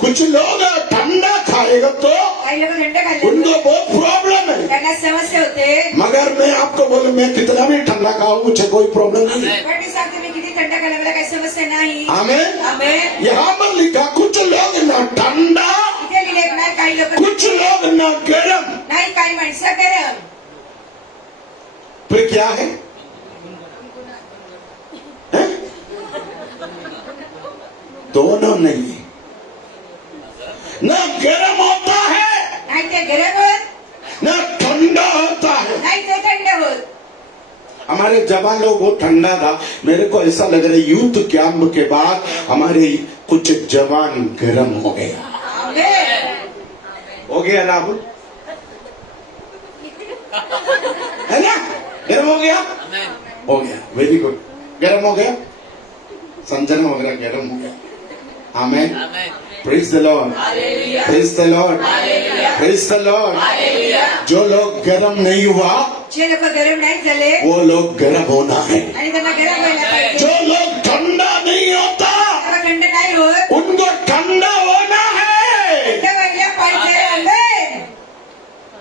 कुछ लोग ठंडा खाएगा तो काही लोक थंड खाल्ले उनको बहुत प्रॉब्लम है, त्यांना समस्या होते. मगर मैं आपको बोलूं मैं कितना भी ठंडा खाऊं मुझे कोई प्रॉब्लेम नहीं है, पण मी सांगते मी किती थंड खाल्लं मला काही समस्या नाही. आमेन। आमेन. यहाँ पर लिखा कुछ लोग ना ठंडा, इथे लिहिले नाही काही लोक कुछ लोग ना गर्म, नाही, काही माणसं गरम. फिर क्या है? हैं? दोनों नहीं है, ना गर्म होता है नाही ते गरम होत, ना ठंडा होता है। नाही ते थंड होत. हमारे जवान लोग बहुत ठंडा था, मेरे को ऐसा लग रहा है युद्ध कैंप के बाद हमारे कुछ जवान गर्म हो गया। आमेन. हो गया राहुल, है ना? गर्म हो गया, हो गया, वेरी गुड। गर्म हो गया, संजना वगैरह गर्म हो गया, amen. Praise the Lord, praise the Lord, praise the Lord. जो लोग गर्म नहीं हुआ जे लोक गरम नाही झाले वो लोग गर्म होना है, आणि त्यांना गरम व्हायला पाहिजे. जो लोग ठंडा नहीं होता त्यांना थंड नाही होत, उनको ठंडा होना है। थंड व्हायला पाहिजे. आमेन.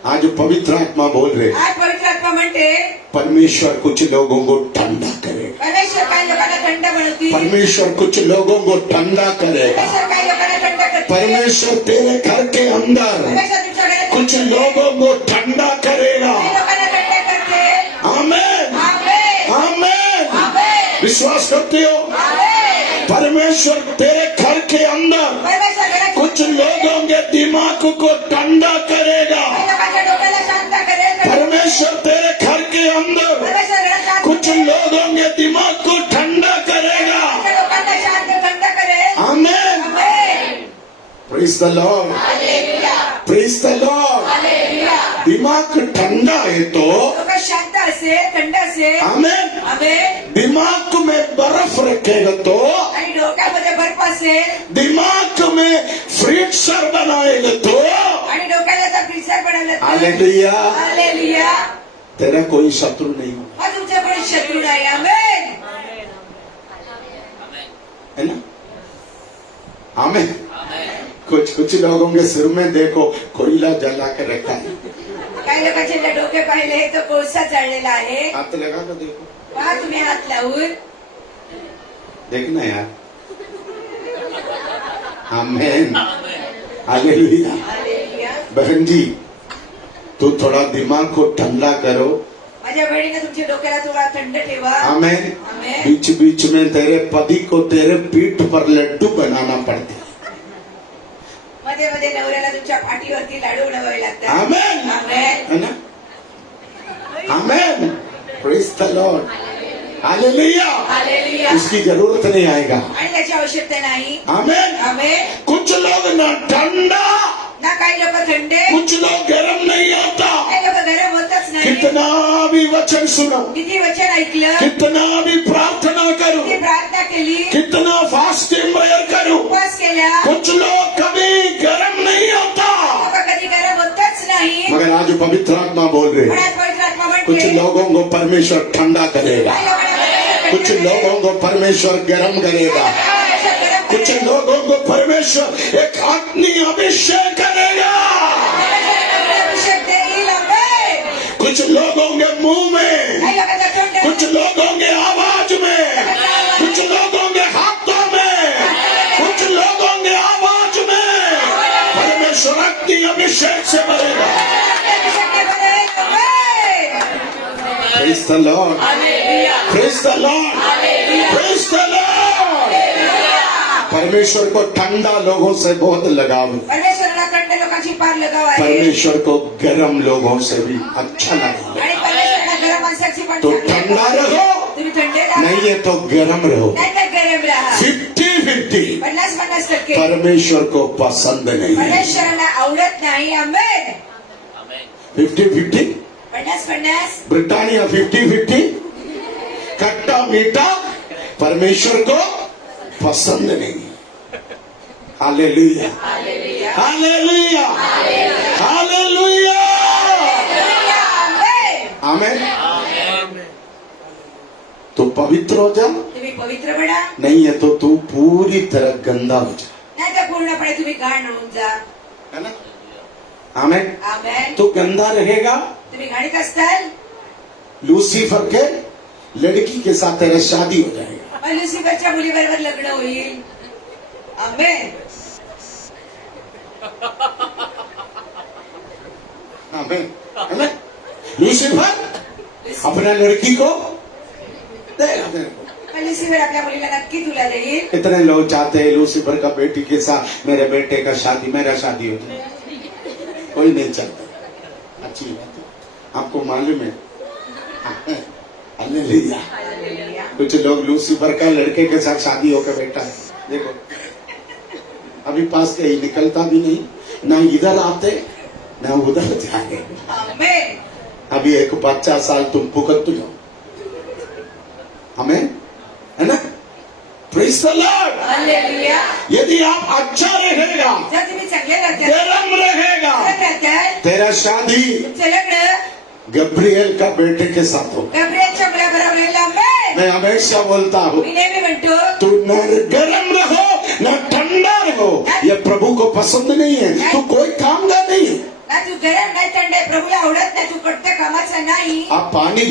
आज पवित्र आत्मा बोल रहे, आज पवित्र आत्मा म्हणते परमेश्वर कुछ लोगों को ठंडा करेगा, परमेश्वर काही लोकांना थंड बनवतील. परमेश्वर कुछ लोगों को ठंडा करेगा, परमेश्वर काही लोकांना थंड करतील. परमेश्वर तेरे घर के अंदर परमेश्वर तुमच्या घरात कुछ लोगों को ठंडा करेगा, काही लोकांना थंड करते. आमेन, आमेन. आमेन। आमेन. विश्वास करते हो? आमेन. परमेश्वर तेरे घर के अंदर परमेश्वर घरात कुछ लोगों के दिमाग को ठंडा करेगा, काही लोकांच्या डोक्याला शांत करेल. परमेश्वर तेरे घर के अंदर परमेश्वर घरात शांत कुछ करेल. लोगों के दिमाग को ठंडा करेगा, काही लोकांना शांत थंड करेल. Amen. Amen. Praise the Lord, hallelujah. Praise the Lord. Hallelujah. दिमाग ठंडा है तो लोक शांत असेल, थंड असेल. आमेन। आमेन. दिमाग में बर्फ रखेगा तो आणि डोक्यामध्ये बर्फ असेल दिमाग में फ्रीजर बनाएगा तो आणि डोक्याला जर फ्रीजर बनवलं तर हालेलुया, हालेलुया. तेरा कोई शत्रु नहीं होगा, हा तुमचा कोणी शत्रू नाही. आमेन. है ना? आमेन। कुछ लोगों के सिर में देखो कोयला जला के रखा है, काही लोकांचे डोके पाहिले तर कोळसा जळलेला आहे. हाथ लगा कर देखो, पहा तुम्ही हात लावून. देखना यार, आमेन, हालेलुया। हालेलुया. बहन जी तू थोड़ा दिमाग को ठंडा करो, माझ्या बहिणीने तुमच्या डोक्याला थोडा थंड ठेवा. आमेन। आमेन. बीच बीच में तेरे पति को तेरे पीठ पर लड्डू बनाना पड़ता है, मध्ये मध्ये नवऱ्याला तुमच्या पाठीवरती लाडू बनवावे लागतात. आमेन, आमेन. है ना? Amen. Praise the Lord, hallelujah. Hallelujah. उसकी जरूरत नहीं आएगा, आणि त्याची आवश्यकता नाही. आमेन। आमेन. कुछ लोग ना ठंडा, ना काही लोक थंडे, कुछ लोग गर्म नहीं होता। काही लोक गरम होतच नाही. कितना भी वचन सुनो, किती वचन ऐकलं, कितना भी प्रार्थना करूं, किती प्रार्थना केली, कितना फास्टिंग प्रेयर करूं, उपवास केला, कुछ लोग कभी गर्म नहीं होता। लोक कधी गरम होतच नाही. मगर आज पवित्र आत्मा बोल रहे पण हैं, आज पवित्र आत्मा कुछ म्हणते लोगों को परमेश्वर ठंडा करेगा, काही लोकांना परमेश्वर कुछ थंड लोगों को परमेश्वर गर्म करेगा, करेल. कुछ लोगों को परमेश्वर एक अग्नि अभिषेक करेगा, अभिषेक देईल. आमेन. कुछ लोगों के मुंह में, काही लोकांचा तोंड, कुछ लोगों के आवाज में, कुछ लोगों के हाथों में, कुछ लोगों के आवाज में परमेश्वर अग्नि अभिषेक से भरेगा। अभिषेक करेल. आमेन. Praise the Lord, hallelujah. praise the Lord, praise the Lord। परमेश्वर को ठंडा लोगों से बहुत लगाव है, परमेश्वराला थंड लोकांची पार लगाव आहे. परमेश्वर को गर्म लोगों से भी अच्छा लगा। आणि परमेश्वराला गरम माणसाची पण तो चांगली ठंडा लागते. रहो, तुम्ही थंडे राहा, नहीं है तो गर्म रहो, नाही तर गरम राहा. 50-50 50% परमेश्वर को पसंद नहीं है। परमेश्वराला आवडत नाही. आमेन. 50-50 50-50 ब्रिटानिया 50-50 खट्टा मीठा परमेश्वर को पसंद नहीं। Hallelujah, hallelujah. Hallelujah, hallelujah. Amen. तो पवित्र हो जा, तुम्ही पवित्र बना, नहीं है तो तू पूरी तरह गंदा हो जा, नाही तर पूर्णपणे तुम्ही घाण होऊन जा. है ना? आमेन। आमेन. तो गंदा रहेगा, तुम्ही घाणीत असताल, लूसीफर के लड़की के साथ तेरा शादी हो जाएगा. मग लुसिफरच्या मुलीबरोबर लग्न होईल. आमेन. आमेन, है ना? लूसीफर अपना लड़की को देगा तेरे को. मग लुसिफर आपल्या मुलीला नक्की तुला देईल. कितने लोग चाहते हैं लूसीफर का बेटी के साथ मेरे बेटे का शादी, मेरा शादी हो जाए? कोई नहीं चाहता. अच्छी बात है, आपको मालूम है. हालेलुया. हालेलुया. कुछ लोग लूसीफर का लड़के के साथ शादी होकर बैठा है. देखो अभी पास कहीं निकलता भी नहीं, ना इधर आते ना उधर जाए. आमेन. अभी एक 50 साल तुम भुगत हो. हमें है ना? Praise the Lord. हालेलुया. यदि आप अच्छा रहेगा, जर तुम्ही चांगले राहताल, गरम रहेगा, चांगलं राहताल, तेरा शादी तुमचं लग्न गब्रियल का बेटे के साथ हो. गब्रियलच्या मुलाबरोबर होईल. आमेन. मैं हमेशा बोलता हूँ, मी नेहमी म्हणतो, तू न गरम रहो न ठंडा रहो, ये प्रभु को पसंद नहीं है. तू कोई काम का नहीं है. ना तू गरम नाही थंड आहे, प्रभूला आवडत नाही, तू कोणत्या कामाचा नाही. आप पानी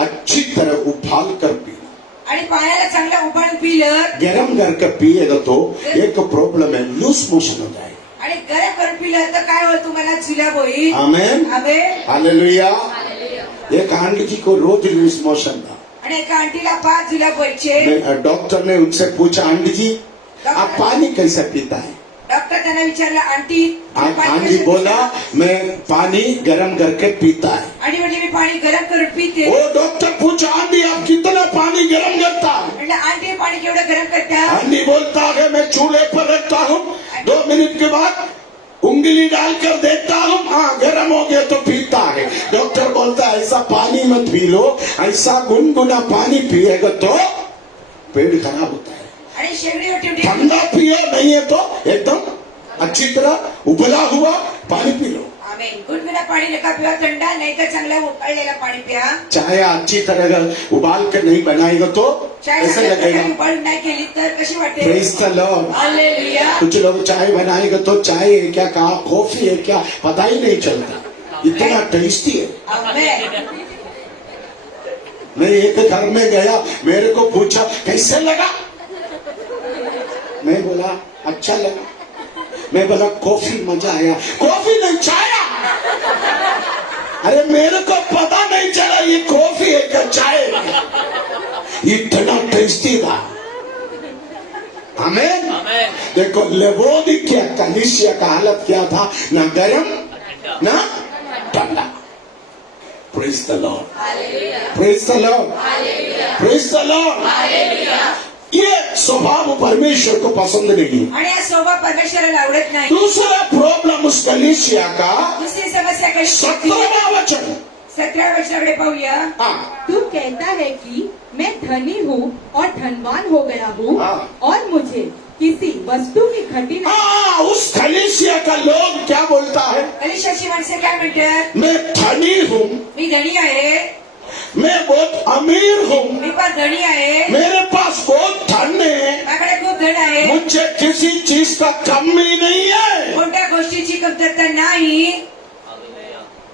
अच्छी तरह उबाल कर पी. आणि पाण्याला चांगलं उबाळून पिलं गरम करके पिएगा तो एक प्रॉब्लम है, लूज मोशन हो जाएगा. आणि गरम करून पिलं तर काय होईल, तुम्हाला जुलाब होईल. आमेन. आमेन. हालेलुया. एक आंटी जी को रोज लूज मोशन था. आणि एका आंटीला 5 जुलाब व्हायचे. डॉक्टर ने उनसे पूछा, आंटी जी आप पानी कैसे पीता है? डॉक्टर त्यांना विचारलं, आंटी तुम्ही पाणी आंटी कसं बोला, पिता? मैं पानी गरम करके पीता है. आणि म्हणजे मी पाणी गरम करून पिते. वो डॉक्टर पूछा, आंटी आप कितना पानी गरम करता है? म्हणलं, आंटी पाणी केवढं गरम करता? आंटी बोलता है, मैं चूल्हे पर रखता हूँ, 2 मिनट के बाद उंगली डालकर देखता हूँ, हाँ गरम हो गया तो पीता है. डॉक्टर बोलता है, ऐसा पानी मत पी लो, ऐसा गुनगुना पानी पिएगा तो पेट खराब होता है. आणि शेगडी ठेवली. ठंडा पियो, नहीं है तो एकदम अच्छी तरह उबला हुआ पानी पी लो. आमेन. गुनगुना पाणी नका पिवा, थंड नाही तर चांगलं उकळलेलं पाणी प्या. चाय अच्छी तरह उबाल कर नहीं बनाएगा तो चाय कैसे चांगल्या प्रकारे लगेगा? उकळून नाही केली तर कशी वाटेल? Praise the Lord. हालेलुया. कुछ लोग चाय बनाएगा तो चाय है क्या, कहा कॉफी है क्या, पता ही नहीं चलता, इतना टेस्टी है. आमेन. मैं एक घर में गया, मेरे को पूछा कैसे लगा, मैं बोला अच्छा लगा. मैं बोला कॉफी मजा आया. कॉफी नहीं, चाय. अरे मेरे को पता नहीं चला ये कॉफी है क्या चाय है. इतना टेस्टी था. आमेन. देखो लेवोदिकिया कलीसिया का हालत क्या था, ना गरम ना ठंडा. Praise the Lord. Praise the Lord. Praise the Lord. ये स्वभाव परमेश्वर को पसंद नहीं है. आणि हा स्वभाव परमेश्वराला आवडत नाही. दूसरा प्रॉब्लम उस कलीसिया का दुसरी समस्या कशी होती? 17वां वचन. 17व्या वचनाकडे पाहूया. हाँ. तू कहता है कि मैं धनी हूँ और धनवान हो गया हूँ हाँ. और मुझे किसी वस्तु की घटी नहीं. हाँ, उस कलीसिया का लोग क्या बोलता है, कलिशाची माणसे काय म्हणतात? मैं धनी हूँ, मी धनी आहे, मैं बहुत अमीर हूँ, मी पण धनी आहे, मेरे पास बहुत धन है, माझ्याकडे खूप धन आहे, मुझे किसी चीज का कमी नहीं है. कोणत्या गोष्टीची कमतरता नाही.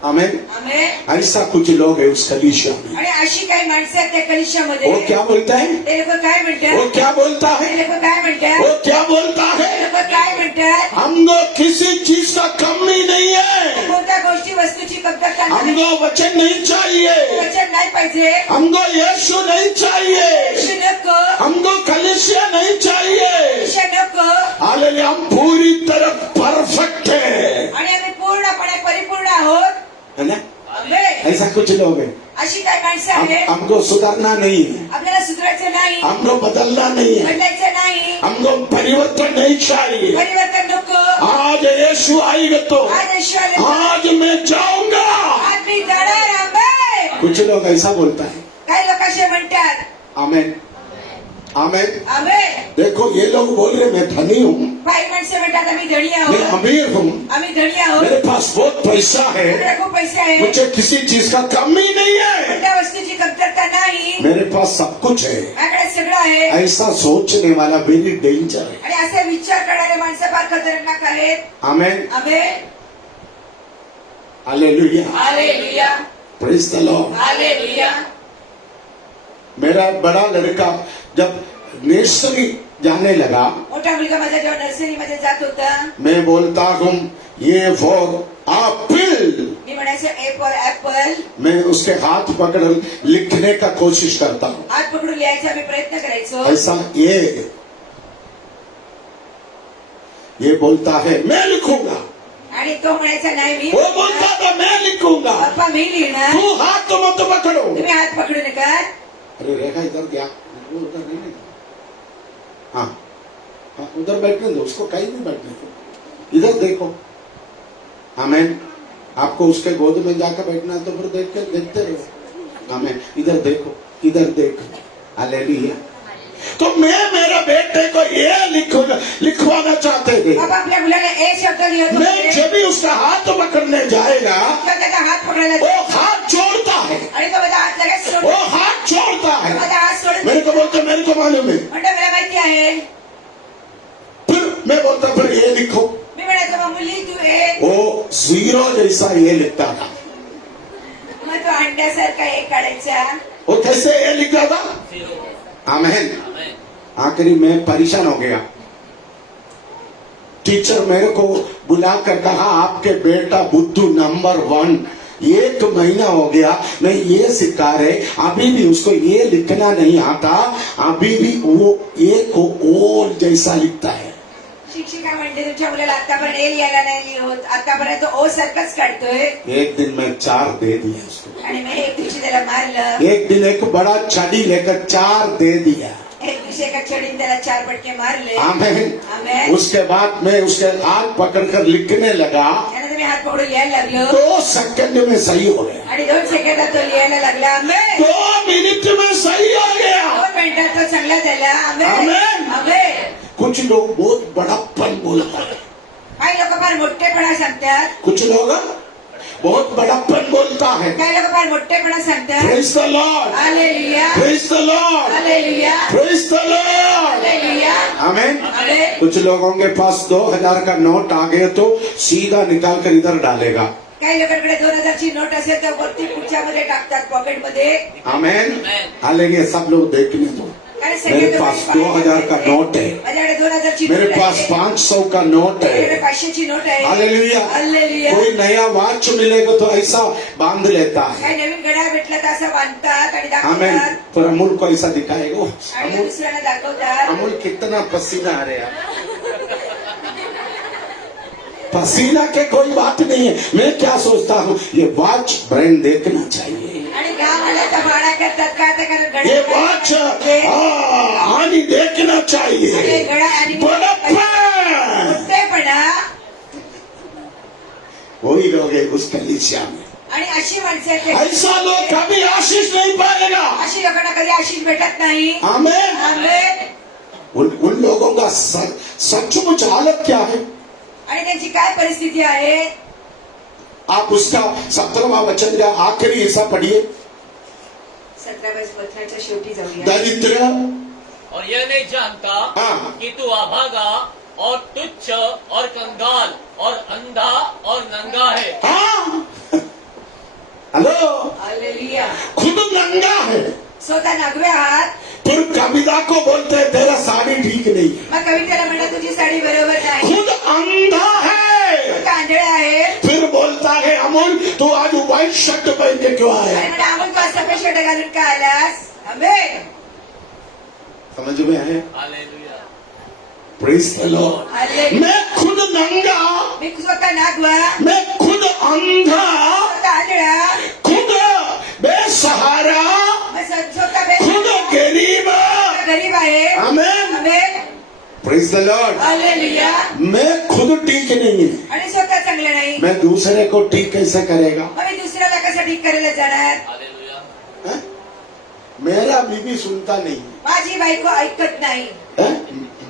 आमेन. आमेन. ऐसा कुछ लोग है उस कलीसिया में. आणि अशी काही माणसं आहेत त्या कलिशामध्ये. वो क्या बोलता है, ते लोक काय म्हणतात? वो क्या बोलता ते है, लोक काय म्हणतात? वो क्या बोलता ते है, लोक काय म्हणतात? हमको किसी चीज का कमी नहीं है, कोणत्या गोष्टी वस्तूची कमतरता नाही. हमको वचन नहीं चाहिए, वचन नाही पाहिजे, हमको यीशु नहीं चाहिए, यीशु नको, हमको कलीसिया नहीं चाहिए. यीशु नको. हालेलुया. हम पूरी तरह परफेक्ट है. आणि आम्ही पूर्णपणे परिपूर्ण आहोत. है ना? आमेन. ऐसा कुछ लोग हैं. अशी काय माणसं आहेत? हमको सुधारना नहीं है, आपल्याला सुधारायचं नाही, हमको बदलना नहीं है, बदलायचं नाही, हमको परिवर्तन नहीं चाहिए. परिवर्तन नको. आज यीशु आएगा तो आज यीशु आले, आज मैं जाऊंगा. आज मी जाणार. आमेन. कुछ लोग ऐसा बोलता है. काही लोक असे म्हणतात. आमेन. आमेन। आमेन. देखो ये लोग बोल रहे मैं धनी हूँ, काही माणसं म्हणतात आम्ही धनी मैं आहोत, अमीर हूँ, आम्ही धनी आहोत, मेरे पास बहुत पैसा है, आपल्याकडे खूप पैसे आहे, मुझे किसी चीज का कमी नहीं है, कोणत्या वस्तूची कमतरता नाही, मेरे पास सब कुछ है। माझ्याकडे सगळं आहे. ऐसा सोचने वाला वेरी डेंजर है। आणि असे विचार करणारे माणसं फार खतरनाक आहेत. Amen. Amen. Hallelujah, hallelujah. Praise the Lord. Hallelujah. मेरा बड़ा लड़का जब नर्सरी जाने लगा, मोठा मुलगा माझा जेव्हा नर्सरीमध्ये जात होता, मैं बोलता हूँ ये फॉर एप्पल, मी म्हणायचं ए फॉर ऍपल. मैं उसके हाथ पकड़ लिखने का कोशिश करता हूँ। हात पकडून लिहायचा मी प्रयत्न करायचो. ऐसा ये बोलता है मैं लिखूंगा, आणि तो म्हणायचा नाही मी, वो बोलता था मैं लिखूंगा, पप्पा मी लिहिणार, तू हाथ तो मत पकड़ो। तुम्ही हात पकडू नका. अरे रेखा इधर क्या, वो उधर नहीं नहीं। हाँ हाँ, उधर बैठने दो उसको, कहीं नहीं बैठने दो, इधर देखो। आमेन। आपको उसके गोद में जाकर बैठना है तो फिर देखते रहो। आमेन। इधर देखो, इधर देखो। हालेलुया। तो मैं मेरे बेटे को ये लिखवाना चाहते थे। बाबा आपल्या मुलाला ए शब्द लिहत मैं होते. जब भी उसका हाथ पकड़ने जाएगा, तो त्याचा हात पकडायला वो हाथ जोड़ता है, आणि तो माझा हात लगेच वो सोडतो. हात जोड़ता तो है। माझा हात सोडत मेरे को बोलते मेरे को मालूम है। म्हणतो मला माहिती आहे. फिर मैं बोलता फिर ये लिखो, मी म्हणायचो मग मुली तू ए, वो जीरो जैसा ये लिखता था। मग तो अंड्यासारखा एक काढायचा. वो कैसे ये लिखता था? आमेन। आखिरी में परेशान हो गया। टीचर मेरे को बुलाकर कहा आपके बेटा बुद्धू नंबर 1, 1 महीना हो गया मैं ये सिखा रहे, अभी भी उसको ये लिखना नहीं आता, अभी भी वो ए को ओल जैसा लिखता है। शिक्षिका म्हणते तुमच्या मुलाला आतापर्यंत ए लिहायला नाही होत, आतापर्यंत ओ सारखंच काढतोय. एक दिन मैं 4 दे दिया उसको, आणि मी एक दिवशी त्याला मारलं. एक दिन एक बड़ा छड़ी लेकर 4 दे दिया। एक दिवशी एका छडीने त्याला 4 फटके मारले. आमेन। आमेन. उसके बाद मैं उसके हाथ पकड़कर लिखने लगा, त्यानंतर मी हात पकडून लिहायला लागलो 2 सेकंड में सही हो गया, आणि 2 सेकंदात तो लिहायला लागला. आमेन. 2 मिनट में सही हो गया। 2 मिनिटात तो चांगला झाला. आमेन. आमेन. आमेन. कुछ लोग बहुत बड़ापन बोलता है, काही लोक फार मोठेपणा सांगतात, कुछ लोग बहुत बड़ापन बोलता है। काही लोक फार मोठेपणा सांगतात. Praise the Lord, hallelujah. Praise the Lord, hallelujah. Praise the Lord. Hallelujah. Amen. Amen. कुछ लोगों के पास 2000 का नोट आ गए तो सीधा निकाल कर इधर डालेगा। काही लोकांकडे 2000 ची नोट असेल तर वरती पुढच्या मध्ये टाकतात पॉकेटमध्ये. आमेन। हालेलुया। सब लोग देखने दो, आणि सगळे मेरे लोक पास पाहिजे. 2000 का नोट है, माझ्याकडे 2000 ची मेरे नोट पास आहे. 500 का नोट माझ्याकडे है। 500 ची नोट आहे. हालेलुया। हालेलुया. कोई नया वॉच मिलेगा तो ऐसा बांध लेता है। काही नवीन घड्याळ भेटला तर असं बांधतात आणि आमेन। दाखवतात पर अमूल को ऐसा दिखाएगा, आणि अमूल दुसऱ्याला दाखवतात. अमूल कितना पसीना आ रहा है। पसीना के कोई बात नहीं है, मैं क्या सोचता हूँ ये वॉच ब्रांड देखना चाहिए, आणि घाम आला तर भाडा करतात काय ते कारण ये घड्याळ वॉच आनी देखना चाहिए। घड्याळ आणि बड़प्पन, मोठेपणा. वही लोग हैं उस कलीसिया में। आणि अशी माणसं आहेत ते- ऐसा लोग कभी आशीष नहीं पाएगा। अशी लोकांना कधी आशीष भेटत नाही. आमेन। आमेन. उन लोगों का सचमुच हालत क्या है? आणि त्यांची काय परिस्थिती आहे? आप उसका 17वां वचन का आखिरी हिस्सा पढ़िए। 17व्या वचनाच्या शेवटी जाऊया. दरिद्र और यह नहीं जानता हाँ। कि तू अभागा और तुच्छ और कंगाल और अंधा और नंगा है। हाँ, हेलो, हालेलुया. खुद नंगा है, स्वतः नागवे आहात. फिर कविता को बोलते हैं तेरा साड़ी ठीक नहीं है। मग कवितेला म्हणा तुझी साडी बरोबर नाही. खुद अंधा है, कांदळे आहे. फिर बोलता है अमोल तू आज व्हाइट शर्ट पहन के क्यों आया? आणि म्हणा अमोल तू आज सफेद शर्ट घालून का आलास? आमेन. समझ में आए? Hallelujah. Praise the Lord. Hallelujah. मैं खुद नंगा, मी स्वतः नागवा, मैं खुद अंधा, स्वतः आंधळा, खुद बेसहारा, मी स्वतः खुद गरीब। गरीब आहे. Amen. Amen. Praise the Lord. Hallelujah. मैं खुद ठीक नहीं है, आणि स्वतः चांगलं नाही. मैं दूसरे को ठीक कैसे करेगा? मग मी दुसऱ्याला कसं ठीक करायला जाणार? हालेलुया। हाँ? मेरा बीबी सुनता नहीं माझी बायको ऐकत नाही. है?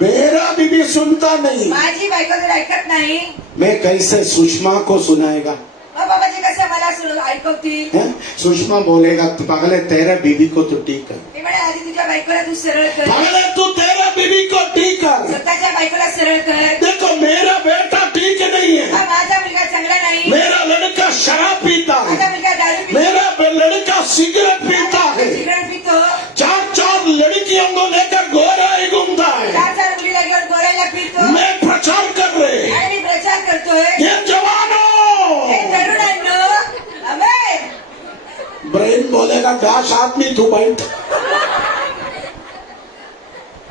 मेरा बीबी सुनता नहीं. माझी बायको जर ऐकत नाही मैं कैसे सुषमा को सुनाएगा? मग बाबाजी कसं मला ऐकवतील? है? सुषमा बोलेगा तू पगले तेरा बीबी को तो ठीक कर. मी म्हणे आधी तुझ्या बायकोला तू सरळ कर, पगले तू तेरा बीबी को ठीक कर. स्वतःच्या बायकोला सरळ कर. देखो मेरा बेटा ठीक नहीं है. हा माझा मुलगा चांगला नाही, मेरा लड़का शराब पीता माझा है. मुलगा दारू पितो, मेरा लड़का सिगरेट पीता है. सिगरेट पितो, चार लड़कियों को लेकर गोरा ही घूमता है. चार मुलीला घेऊन गोऱ्याला पितो. मैं प्रचार कर रहे. आणि मी प्रचार करतोय. ये जवानों हे तरुणांनो, आमेन. ब्रेन बोलेगा 10 आदमी तू बैठ.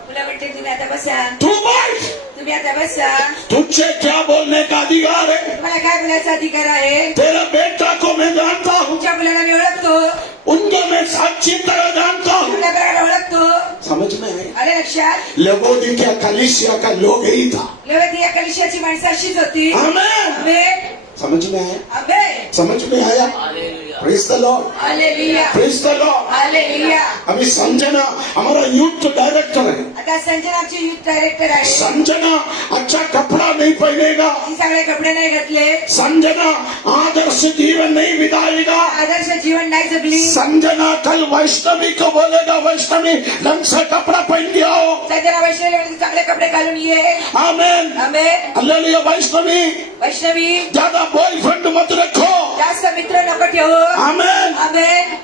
मुलं म्हणते तुम्ही आता बसा, तू बैठ. तुम्ही आता बसा. तुझसे क्या बोलने का अधिकार है? तुम्हाला काय बोलायचा अधिकार आहे? तेरा बेटा को मैं जानता हूँ. तुमच्या मुलाला मी ओळखतो, उनको मैं अच्छी तरह जानता हूँ. तुमच्या मुलाला ओळखतो. समझ में आए? आले लक्षात? लवोदिकिया कलीसिया का लोग ही था. लेवती या कलिशाची माणसं अशीच होती. आमेन. आमेन. समझ में आया? आमेन. समझ में आया? Hallelujah. Praise the Lord. Hallelujah. Praise the Lord. Hallelujah. अभी संजना हमारा यूथ डायरेक्टर है. आता संजना आमची युथ डायरेक्टर आहे. संजना अच्छा कपड़ा नहीं पहनेगा. ती सगळे कपडे नाही घातले, संजना आदर्श जीवन नहीं बिताएगा. आदर्श जीवन नाही जगली. संजना कल वैष्णवी को बोलेगा वैष्णवी ढंग से कपड़ा पहन के आओ. संजना वैष्णवी चांगले कपडे घालून ये. आमेन. आमेन. हालेलुया. वैष्णवी वैष्णवी ज्यादा बॉयफ्रेंड मत रखो. जास्त मित्र नको ठेवू. आमेन. आमेन.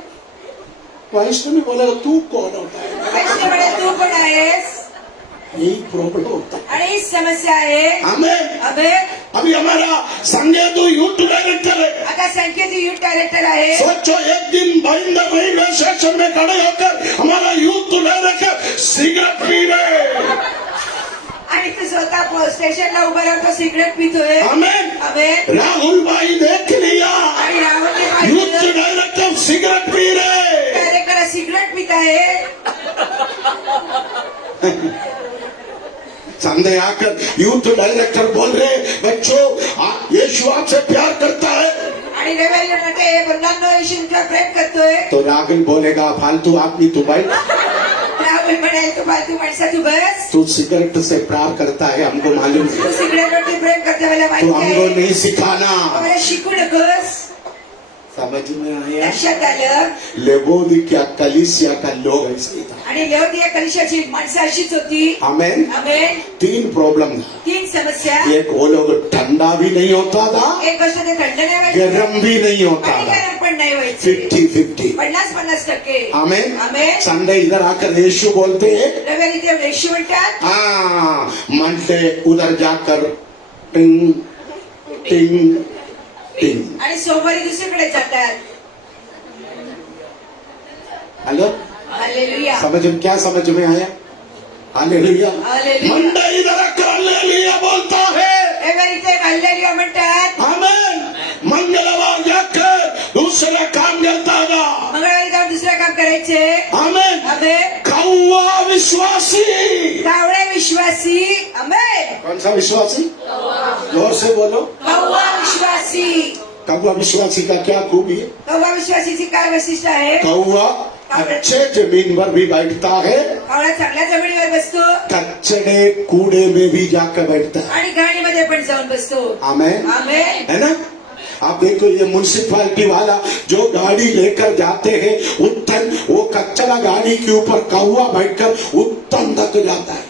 वैष्णवी बोलेगा तू कौन होता है? वैष्णवी म्हणे तू कोण आहेस? यही प्रॉब्लम होता है. आणि हीच समस्या आहे. आमेन. आमेन. अभी हमारा संजय यूथ डायरेक्टर है. आता संकेती युथ डायरेक्टर आहे. सोचो एक दिन भाईंदर रेलवे स्टेशन में खड़े होकर हमारा यूथ डायरेक्टर सिगरेट पी रहे. आणि तू स्वतः स्टेशनला उभा राहून तो सिगरेट पितोय. आमेन. आमेन. राहुल भाई देख लिया. आणि Rahul youth director cigarette P रहे. डायरेक्टर सिगरेट पित आहे. संजय आकर यूथ डायरेक्टर बोल रहे बच्चों यीशु आपसे प्यार करता है. आणि रविवारी म्हणते मुलांना येशू तुला प्रेम करतोय. तो राहुल बोलेगा फालतू आदमी तू भाई. राहुल म्हणाल तू फालतू माणसा तू बस. तू सिगरेट से प्यार करता है हमको मालूम तू है. सिगरेटवरती प्रेम करते मला तू माहिती हमको आहे. नहीं सिखाना. मला शिकू नकोस. समझ में आया? लक्षात आलं. लेवोदिकिया कलीसिया का लोग ऐसे ही था. आणि लेवदिया कलिशाची माणसं अशीच होती. आमेन. आमेन. 3 प्रॉब्लम था. 3 समस्या. एक वो लोग ठंडा भी नहीं होता था. एक गोष्ट ते थंड नाही व्हायचं गरम भी नहीं होता आणि था. गरम पण नाही व्हायचे. 50-50. 50-50%. आमेन. आमेन. संडे इधर आकर यीशु बोलते हैं रविवारी ते येशू म्हणतात. मंडे उधर जाकर टिंग टिंग टिंग. आणि सोमवारी दुसरीकडे जातात. हेलो. हालेलुया. क्या समझ में आया? हालेलुया. हालेलुया. मंडे इधर आकर हालेलुया बोलता है. रविवारी ते हालेलुया म्हणतात. आमेन. मंगलवार जाकर दूसरा काम करता था. मंगळवारी जाऊन दुसरं काम करायचे. आमेन. आमेन. कौवा विश्वासी. कावळे विश्वासी. आमेन. कौन सा विश्वासी? जोर से बोलो. कौवा विश्वासी. कौवा विश्वासी का क्या खूबी है? कौवा विश्वासीची काय वैशिष्ट्य आहे? कौवा अच्छे जमीन पर भी बैठता है. कावळा चांगल्या जमिनीवर बसतो कचड़े कूड़े में भी जाकर बैठता है. आणि गाडीमध्ये पण जाऊन बसतो. आमेन. आमेन. है ना? आप देखो ये म्युनिसिपैलिटी वाला जो गाड़ी लेकर जाते हैं उत्तन वो कचरा गाड़ी के ऊपर कौवा बैठकर उत्तन तक जाता है.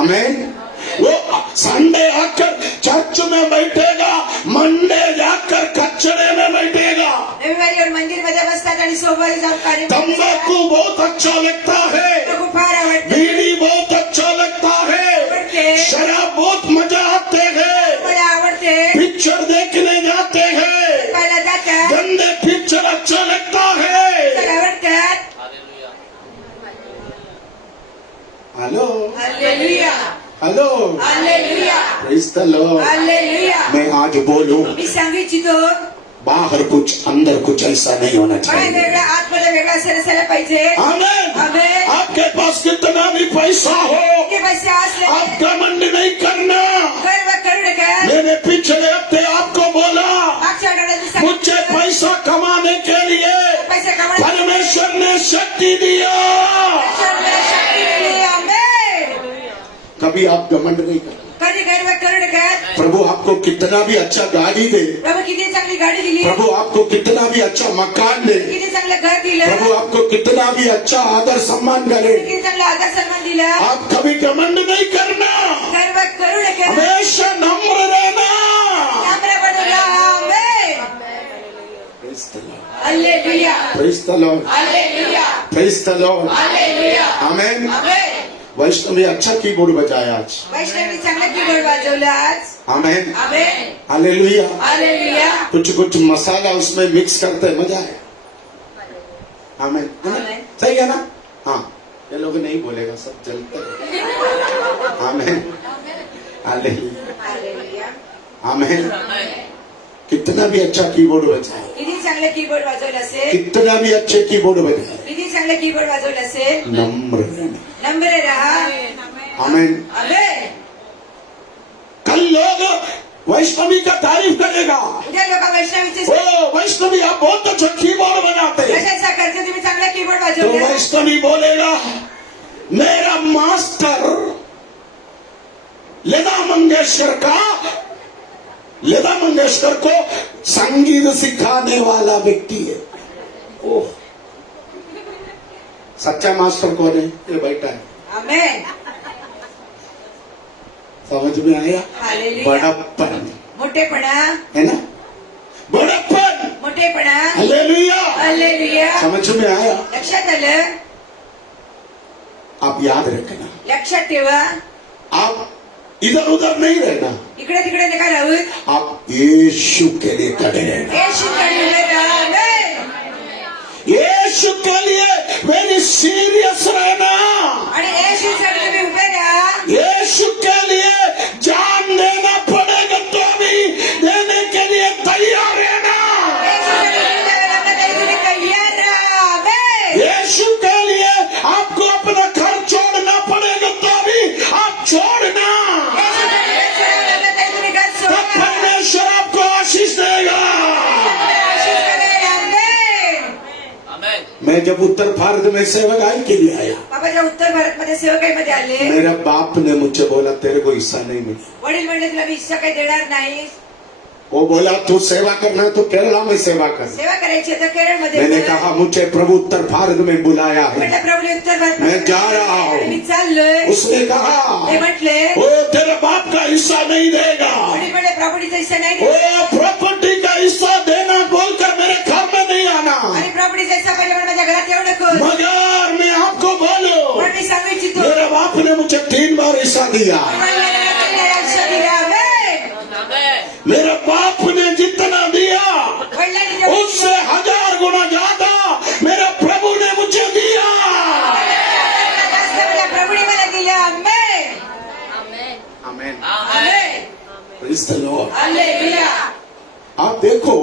आमेन. वो संडे आकर चर्च में बैठेगा, मंडे जाकर कचरे में बैठेगा. रविवारी और मंदिर मध्ये बसतात आणि सोमवारी जाऊन कार्य तंबाकू बहुत अच्छा लगता है. खूप फार आवडते. बीड़ी बहुत अच्छा लगता है. आवडते. शराब बहुत मजा आते हैं. मला आवडते. पिक्चर देखने जाते हैं. पाहायला जातात. गंदे पिक्चर अच्छा लगता है. तर आवडतात. Hello. Hallelujah. Hello. Hallelujah. Praise the Lord. Hallelujah. मैं आज बोलूं मी सांगू इच्छितो बाहर कुछ अंदर कुछ ऐसा नहीं होना बाहेर चाहिए. वेगळा आतमध्ये वेगळा असायला पाहिजे. आमेन. आमेन. आपके पास कितना भी पैसा हो के पैसे असले आप घमंड नहीं करना. गर्व करू नका. मैंने पिछले हफ्ते आपको बोला मागच्या आठवड्यात मी सांगितलं, मुझे पैसा कमाने के लिए ऐसे कमल परमेश्वर ने शक्ति दिया। परमेश्वर ने शक्ती दिली. आमेन. कभी आप घमंड नहीं करना। कधी गर्व करू नका. प्रभु आपको कितना भी अच्छा गाड़ी दे, प्रभू किती चांगली गाडी दिली, प्रभु आपको कितना भी अच्छा मकान दे, किती चांगलं घर दिलं, प्रभु आपको कितना भी अच्छा आदर सम्मान करे, किती चांगला आदर सन्मान दिला. आप कभी घमंड नहीं करना। गर्व करू नका. हमेशा नम्र रहना। नम्र बनून राहा. आमेन. Praise the Lord. Hallelujah. Praise the Lord. Hallelujah. Praise the Lord. Hallelujah. Amen. आमेन. वैष्णवी अच्छा कीबोर्ड बजाया आज। वैष्णवी चांगलं कीबोर्ड वाजवलं आज. आमेन. आमेन. हालेलुया। हालेलुया. कुछ मसाला उसमें मिक्स करते हैं, मजा है। आमेन। है ना? आमेन. सही है ना? हाँ, ये लोग नहीं बोलेगा, सब जलते हैं। आमेन। हालेलुया। हालेलुया. आमेन। कितना भी अच्छा कीबोर्ड बजाए, किती चांगलं कीबोर्ड वाजवलं असेल, कितना भी अच्छे कीबोर्ड बजाए, किती चांगलं कीबोर्ड वाजवलं असेल, नम्र रहना। नम्र रहा. आमेन। आमेन. कल लोग वैष्णवी का तारीफ करेगा, उद्या लोक वैष्णवीचे ओ वैष्णवी आप बहुत अच्छा कीबोर्ड बनाते हैं। कशाचा करते तुम्ही चांगला कीबोर्ड तो वाजवलं. वैष्णवी बोलेगा मेरा मास्टर लता मंगेशकर को संगीत सिखाने वाला व्यक्ति है। ओह, सच्चा मास्टर कौन है? ये बैठा है। आमेन. समझ में आया? हालेलुया. बड़प्पन मोठेपणा, है ना, बड़प्पन। मोठेपणा. हालेलुया। हालेलुया. समझ में आया? लक्षात आलं. आप याद रखना, लक्षात ठेवा. आप इधर उधर नहीं रहना, इकडे तिकडे नका राहू. आप यीशु के लिए खड़े रहना। येशूकडे उभे राहा. आमेन. यीशु के लिए वेरी सीरियस रहना। आणि येशूसाठी तुम्ही उभे राहा. यीशु के लिए जान देना पड़ेगा तो भी देने के लिए तैयार रहना। येशूसाठी जीव द्यायला लागला तरी तुम्ही तयार राहा. आमेन. यीशु के लिए आपको अपना घर छोड़ना पड़ेगा तो भी आप छोड़ना। येशूसाठी घर सोडायला लागलं तरी तुम्ही घर तब सोडा. परमेश्वर आपको आशीष देगा। आशीष करेल. आमेन. आमेन. मैं जब उत्तर भारत में सेवकाई के लिए आया, बाबा जेव्हा उत्तर भारतमध्ये सेवकाईमध्ये आले, मेरा बाप ने मुझे बोला तेरे को हिस्सा नहीं मिला। वडील म्हणले तुला मी हिस्सा काही देणार नाही. वो बोला तू सेवा करना है तो केरला में सेवा कर। सेवा करायची तर केरळमध्ये मैंने कर. कहा मुझे प्रभु उत्तर भारत में बुलाया है, म्हटलं प्रभूने उत्तर भारत मैं जा रहा हूँ। मी चाललोय. उसने कहा ते म्हटले वो तेरे बाप का हिस्सा नहीं देगा, वडील म्हणले प्रॉपर्टीचा हिस्सा नाही वो देत. प्रॉपर्टी का हिस्सा देना बोलकर मेरे घर में नहीं आना। आणि प्रॉपर्टीचा हिस्सा पाहिजे पण माझ्या घरात येऊ नको. मगर मैं आपको बोलूं, पण मी सांगू इच्छितो मेरे बाप ने मुझे 3 बार हिस्सा दिया। हिस्सा दिला. आमेन. आमेन. मेरे बाप ने जितना दिया वडिलांनी जेवढं उससे 1000 गुना ज्यादा मेरे प्रभु ने मुझे दिया। जास्त मला प्रभूने मला दिलं. Amen. Amen. Amen. Praise the Lord. Hallelujah. आप देखो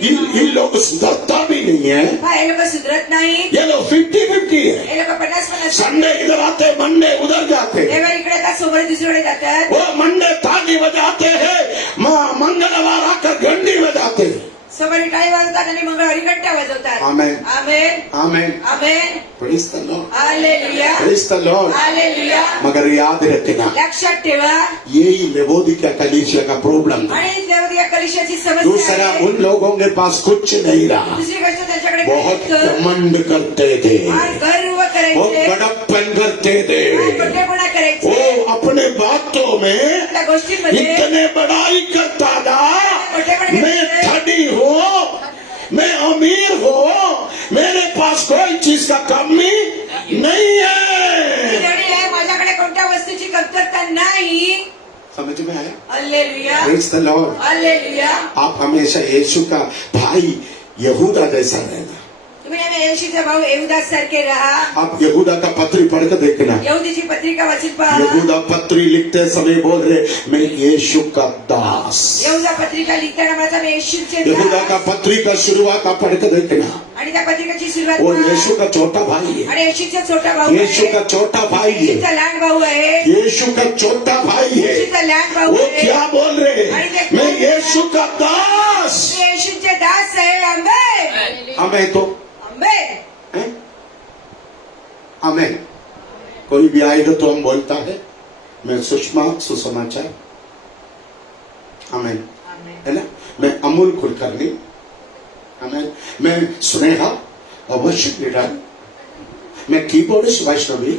इन लोग सुधरता भी नहीं है, हे लोक सुधरत नाही. ये लोग 50-50 है। हे लोक 50-50 संडे इधर आते, मंडे उधर जाते। देवा इकडे जातात, सोमवारी दुसरीकडे जातात. वो मंडे ताली बजाते हैं, मंगलवार आकर घंटी बजाते हैं। सोमवारी टाळी वाजवतात आणि मंगळवारी घंटा वाजवतात. Amen. Amen. Amen. Amen. Praise the Lord. Hallelujah. Praise the Lord. Hallelujah. मगर याद रखना, लक्षात ठेवा. यही लेवोदिकिया कलीसिया का प्रॉब्लम था। आणि देवदिया कलिशाची समस्या दूसरा आहे. उन लोगों के पास कुछ नहीं रहा, दुसरी गोष्ट त्यांच्याकडे बहुत काय होतं? घमंड करते थे, फार गर्व बहुत करायचे, बड़प्पन करते थे, फार मोठेपणा करायचे. वो अपने बातों में त्या गोष्टींमध्ये इतने बड़ाई करता था। मोठेपणा मैं करायचे. धनी हूँ, मैं अमीर हूँ, मेरे पास कोई चीज का कमी नहीं मी है। धनी आहे, माझ्याकडे कोणत्या वस्तूची कमतरता नाही. समझ में आया? Hallelujah. Praise the Lord. Hallelujah. आप हमेशा यीशु का भाई यहूदा जैसा रहना। तुम्ही नेहमी येशूचा भाऊ येहुदास सारखे राहा. आप यहूदा का पत्री पढ़ कर देखना। यहुदीची पत्रिका वाचून पहा. यहूदा पत्री लिखते समय बोल रहे मैं यीशु का दास। यहुदा पत्रिका लिहिताना माझा मी येशूचे यहूदा दास. का पत्री का शुरुआत आप पढ़ कर देखना, आणि त्या पत्रिकेची सुरुवात वो पहा. यीशु का छोटा भाई है। आणि येशूचा छोटा भाऊ यीशु का आहे. छोटा भाई है। येशूचा लहान भाऊ आहे. यीशु का छोटा भाई है। येशूचा लहान भाऊ वो आहे. क्या बोल रहे हैं? मैं यीशु का दास। मी येशूचे दास आहे. आमेन. आमेन. हमें तो आमेन. आमेन। कोई भी आएगा तो हम बोलता है मैं सुषमा सुसमाचार, आमेन, है ना। मैं अमूल कुलकर्णी, आमेन। मैं स्नेहा अवश्य लीडर, मैं कीबोर्डिस्ट वैष्णवी,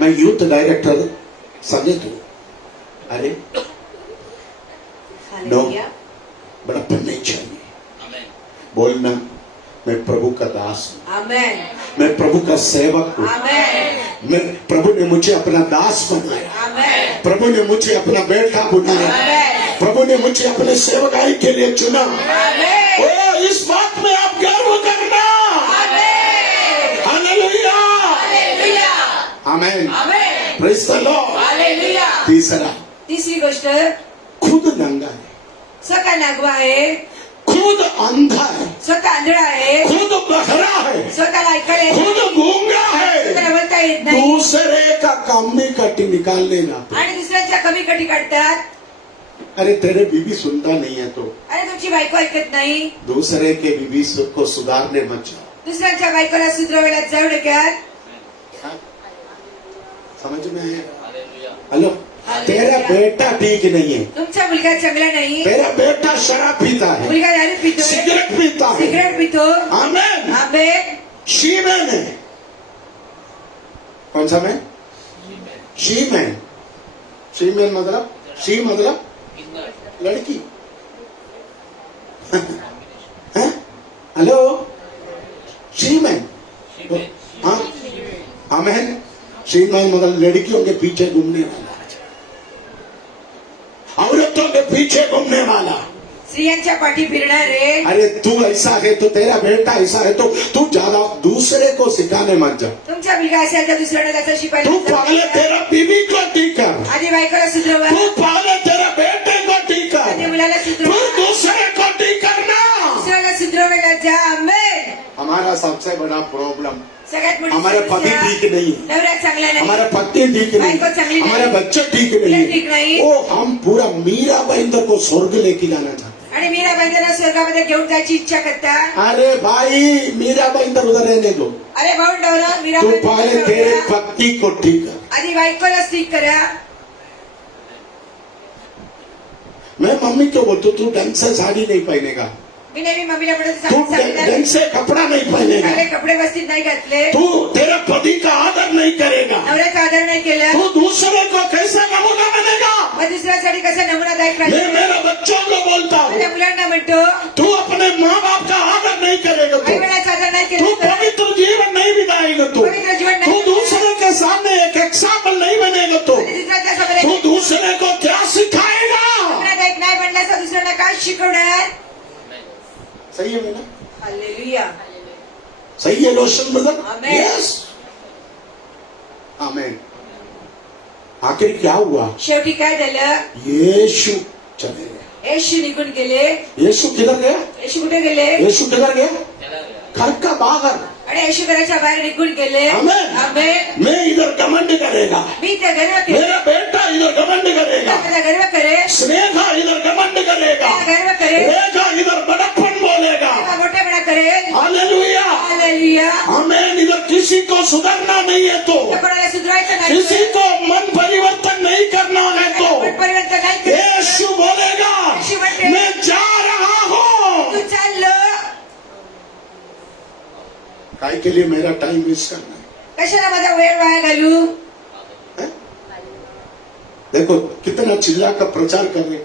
मैं यूथ डायरेक्टर संगीत हूं। अरे नो, बड़प्पन नहीं चाहिए। आमेन। बोलना मैं प्रभु का दास हूं, आमेन, मैं प्रभु का सेवक हूं, आमेन, मैं प्रभु ने मुझे अपना दास बनाया, आमेन, प्रभु ने मुझे अपना बेटा बनाया, आमेन, प्रभु ने मुझे अपने सेवकाई के लिए चुना। आमेन, ओ इस बात में आप गर्व करना। Amen, hallelujah, hallelujah, amen, amen, praise the Lord. Hallelujah. तीसरा, तिसरी गोष्ट, खुद नंगा है, स्वतः नगवा आहे, खुद अंधा है, स्वतः आंधळा आहे, खुद बहरा है, स्वतःला ऐकायला येत खुद नाही, गूंगा है, स्वतःला बोलता येत नाही दूसरे का काम भी कटी निकालने जाते। आणि दुसऱ्यांच्या कमी कटी काढतात. अरे तेरे बीबी सुनता नहीं है तो अरे तुमची बायको ऐकत नाही, दूसरे के बीबी को सुधारने मत जाओ। दुसऱ्यांच्या बायकोला सुधरवायला जाऊ नका. समझ में आया? हालेलुया। हेलो, तेरा बेटा ठीक नहीं है, तुमचा मुलगा चांगला नाही, तेरा बेटा शराब पीता है, मुलगा दारू पितो, सिगरेट पीता है, सिगरेट पितो, आमेन। आमेन, शीमैन है, कौन सा मैन? शीमैन। शीमैन मतलब, शी मतलब किन्नर। लड़की। हैं? हेलो, शीमैन, हाँ, आमेन। शीमैन मतलब लड़कियों के पीछे घूमने वाला, औरतों के पीछे घूमने वाला। स्त्रियांच्या पाठी फिरणारे. अरे तू ऐसा है तो तेरा बेटा ऐसा है तो तू ज्यादा दूसरे को सिखाने मत जा। तुमचा मुलगा असेल तर दुसऱ्याला त्याचं शिकवायला तू जाऊ पहले नका. तेरा बीवी को ठीक कर, आधी बायकोला सुधरवा, तू पहले तेरा बेटे को ठीक आधी कर, मुलाला तू सुधरवा, दूसरे को ठीक करना। दुसऱ्याला सुधरवायला जा. आमेन. हमारा सबसे बड़ा प्रॉब्लम, सगळ्यात मोठी हमारे पति समस्या, ठीक नहीं, नवरा चांगला नाही, हमारे पति ठीक नहीं, बायको चांगली नाही, हमारे बच्चे ठीक मुलं ठीक नहीं, नाही. वो हम पूरा मीरा बहिंदर को स्वर्ग लेके जाना चाहते आणि मीरा बाईंना स्वर्गामध्ये घेऊन जायची इच्छा करता. हैं। अरे भाई मीरा बहिंदर उधर रहने दो, अरे भाऊ डवरा मीरा तू पहले तेरे पति को ठीक कर। आधी बायकोला ठीक करा. मैं मम्मी को बोलता तू ढंग से साड़ी नहीं पहनेगा, मी नेहमी मम्मीला म्हणत तू सांगितलं, ढंग से कपड़ा नहीं पहनेगा, चांगले कपडे व्यवस्थित नाही घातले, तू तेरे पति का आदर नहीं करेगा, नवऱ्याचा आदर नाही केला, तू दूसरे को कैसे नमूना बनेगा। मग दुसऱ्यासाठी कसं नमुनादायक मैं राहील. मेरे बच्चों को बोलता हूँ, माझ्या मुलांना म्हणतो तू अपने माँ बाप का आदर नहीं करेगा, आई वडिलांचा आदर नाही तू केला, पवित्र जीवन नहीं बिताएगा, पवित्र जीवन तू नाही, दूसरे के सामने एक एग्जाम्पल नहीं बनेगा, आणि दुसऱ्याच्या समोर तू दूसरे को क्या सिखाएगा। नमुनादायक नाही बनण्याचा दुसऱ्याला काय शिकवणार. सही है ना? हालेलुया. सही है लोशन ब्रदर? आमेन. यस, आमेन। आखिर क्या हुआ? शेवटी काय झालं, यीशु चले गए। येशू निघून गेले. यीशु किधर गया? येशू कुठे गेले, यीशु किधर गया? चला गया। घर का बाहर। आणि येशू घराच्या बाहेर निघून गेले. आमेन। आमेन. मैं इधर घमंड करेगा, मी त्या गर्व केले, मेरा बेटा इधर घमंड करेगा, माझा गर्व करे, स्नेहा इधर घमंड करेगा, माझा गर्व करे, रेखा इधर बड़प्पन बोलेगा। माझा मोठेपणा करेल. Hallelujah, hallelujah. आमेन। इधर किसी को सुधरना नहीं है तो, तर कोणाला सुधरायचं नाही, किसी को मन परिवर्तन नहीं करना है तो पण परिवर्तन नाही केलं, यीशु बोलेगा यीशु म्हणते, मैं जा रहा हूँ। तू चाललो. काय के लिए मेरा टाइम वेस्ट करना है? कशाला माझा वेळ वाया घालू. हैं? देखो कितना चिल्ला का प्रचार कर रहे,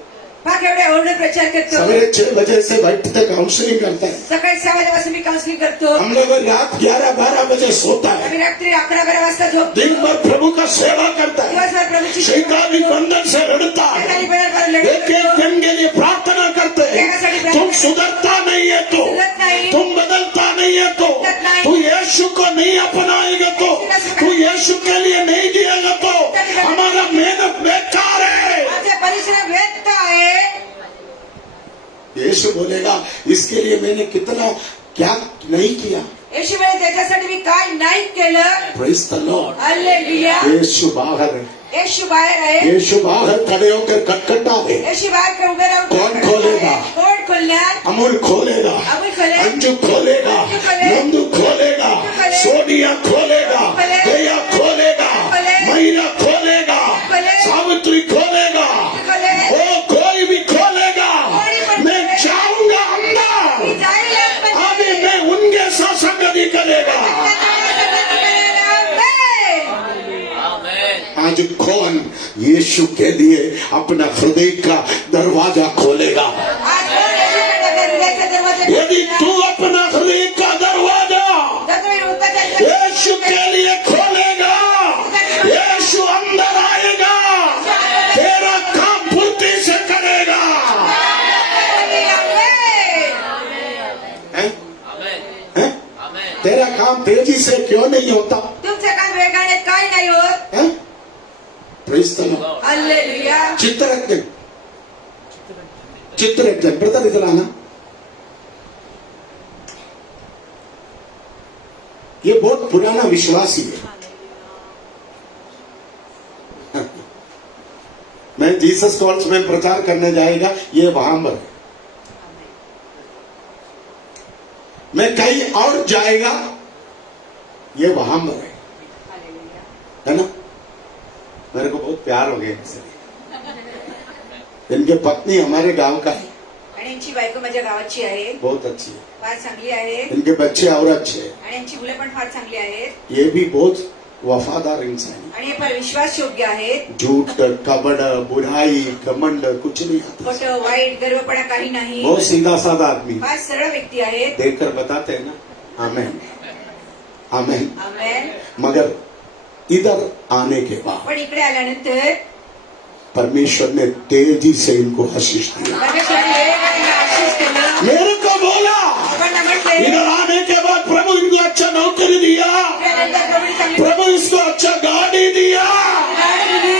मग एवढे ओरडून प्रचार करतो. सवेरे 6 बजे से बैठते काउंसलिंग करता है, सकाळी 6 वाजेपासून मी काउन्सिलिंग करतो. हम लोग रात 11-12 बजे सोता है, आम्ही रात्री 11-12 वाजता झोपतो. दिन भर प्रभु का सेवा करता है, दिवसभर प्रभूची शैतानी बंधन से लड़ता है, शैतानी बंधनावर एक लढतो. एक दिन के लिए प्रार्थना करते हैं। तुम सुधरता नहीं है तो, सुधरत नाही, तुम बदलता नहीं है तो, तू यीशु को नहीं अपनाएगा तो, तू यीशु के लिए नहीं जिएगा तो हमारा मेहनत बेकार है। माझे परिश्रम व्यर्थ आहे. यीशु बोलेगा इसके लिए मैंने कितना क्या नहीं किया। येशू म्हणे त्याच्यासाठी मी काय नाही केलं. Praise the Lord. हालेलुया. यीशु बाहर है, येशू बाहेर आहे. यीशु बाहर खड़े होकर खटखटा है। येशू बाहेर का उभे राहून कौन खोलेगा? कोण खोलणार. अमूल खोलेगा, अमूल खोलेगा, अंजू खोलेगा, नंदू खोलेगा, सोनिया खोलेगा, यीशु के लिए अपना हृदय का दरवाजा खोलेगा। आज कोण येशूकडे आपल्या हृदयाचा दरवाजा यदि तू अपना हृदय का दरवाजा जर तुम्ही हृदयाचा यीशु के लिए खोलेगा, यीशु अंदर आएगा, तेरा काम फुर्ती से करेगा। हैं? हैं? तेरा काम तेजी से क्यों नहीं होता? तुमचं काम वेगाने काय नाही होत? हैं? Praise the Lord. Hallelujah. Chitraranjan brother इधर आना। ये बहुत पुराना विश्वासी है। मैं जीसस कॉल्स में प्रचार करने जाएगा, ये वहां पर है। मैं कहीं और जाएगा, ये वहां पर है ना? मेरे को बहुत प्यार हो गया इनसे। इनके पत्नी हमारे गांव का है, आणि यांची बायको माझ्या गावाची आहे, बहुत अच्छी है। फार चांगली आहे इनके बच्चे और अच्छे हैं। आणि यांची मुलं पण फार चांगली आहेत ये भी बहुत वफादार इंसान है। आणि हे फार विश्वास योग्य आहेत. झूठ, कपड़, बुराई, घमंड कुछ नहीं आता। खोटं वाईट गर्वपणा काही नाही. बहुत सीधा साधा आदमी, फार सरळ व्यक्ती आहेत. देखकर बताते हैं ना, आमेन आमेन। आमेन. मगर इधर आने के बाद पण इकडे आल्यानंतर परमेश्वर ने तेजी से इनको आशीष दिया। परमेश्वराने वेगाने आशीष केलं. मेरे को बोला, आपण म्हटले इधर आने के बाद प्रभु इनको अच्छा नौकरी दिया, त्यानंतर प्रभूने चांगली प्रभु इसको अच्छा गाड़ी दिया। गाडी दिली.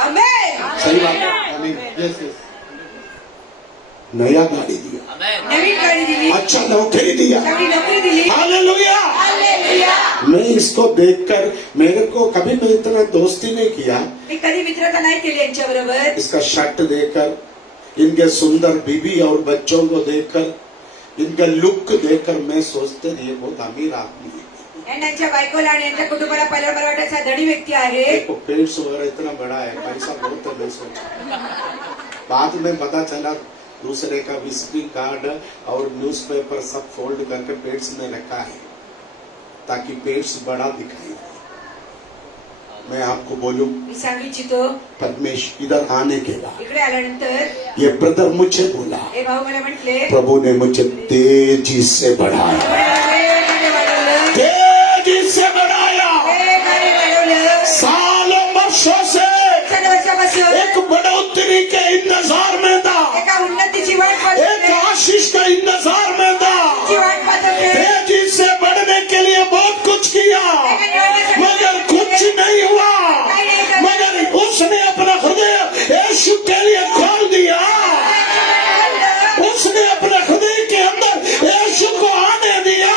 आमेन. सही बात है, आमीन। Yes yes. नया गाड़ी दिया, नवीन गाडी दिली. अच्छा नौकरी दिया। चांगली नोकरी दिली. हालेलुया। हालेलुया. मैं इसको देखकर, मेरे को कभी मैं इतना दोस्ती नहीं किया, मी कधी मित्रता नाही केली यांच्या बरोबर. इसका शर्ट देखकर, इनके सुंदर बीबी और बच्चों को देखकर, इनका लुक देखकर मैं सोचते ये बहुत अमीर आदमी है। यांच्या बायकोला आणि यांच्या कुटुंबाला पहिला मला वाटायचा धनी व्यक्ती आहे. देखो पेट्स वगैरह इतना बड़ा है, पैसा बहुत है, मैं सोचा। बाद में पता चला दूसरे का विजिटिंग कार्ड और न्यूज़पेपर सब फोल्ड करके पेट्स में रखा है ताकि पेट्स बड़ा दिखाई दे। मैं आपको बोलूं, मी सांगू इच्छितो परमेश इधर आने के बाद इकडे आल्यानंतर ये ब्रदर मुझे बोला, हे भाऊ मला म्हटले प्रभु ने मुझे तेजी से बढ़ाया, वेगाने वाढवलं. तेजी से बढ़ाया। वेगाने वाढवलं. सालों वर्षों से 7 वर्षापासून एक बढ़ोतरी के इंतजार में था, एका उन्नतीची वाट पाहत एक होते. आशीष का इंतजार में था। ची वाट पाहत होते. तेजी से बढ़ने के लिए बहुत कुछ किया, मगर कुछ नहीं हुआ। मगर उसने अपना हृदय यीशु के लिए खोल दिया, उसने अपने हृदय के अंदर यीशु को आने दिया।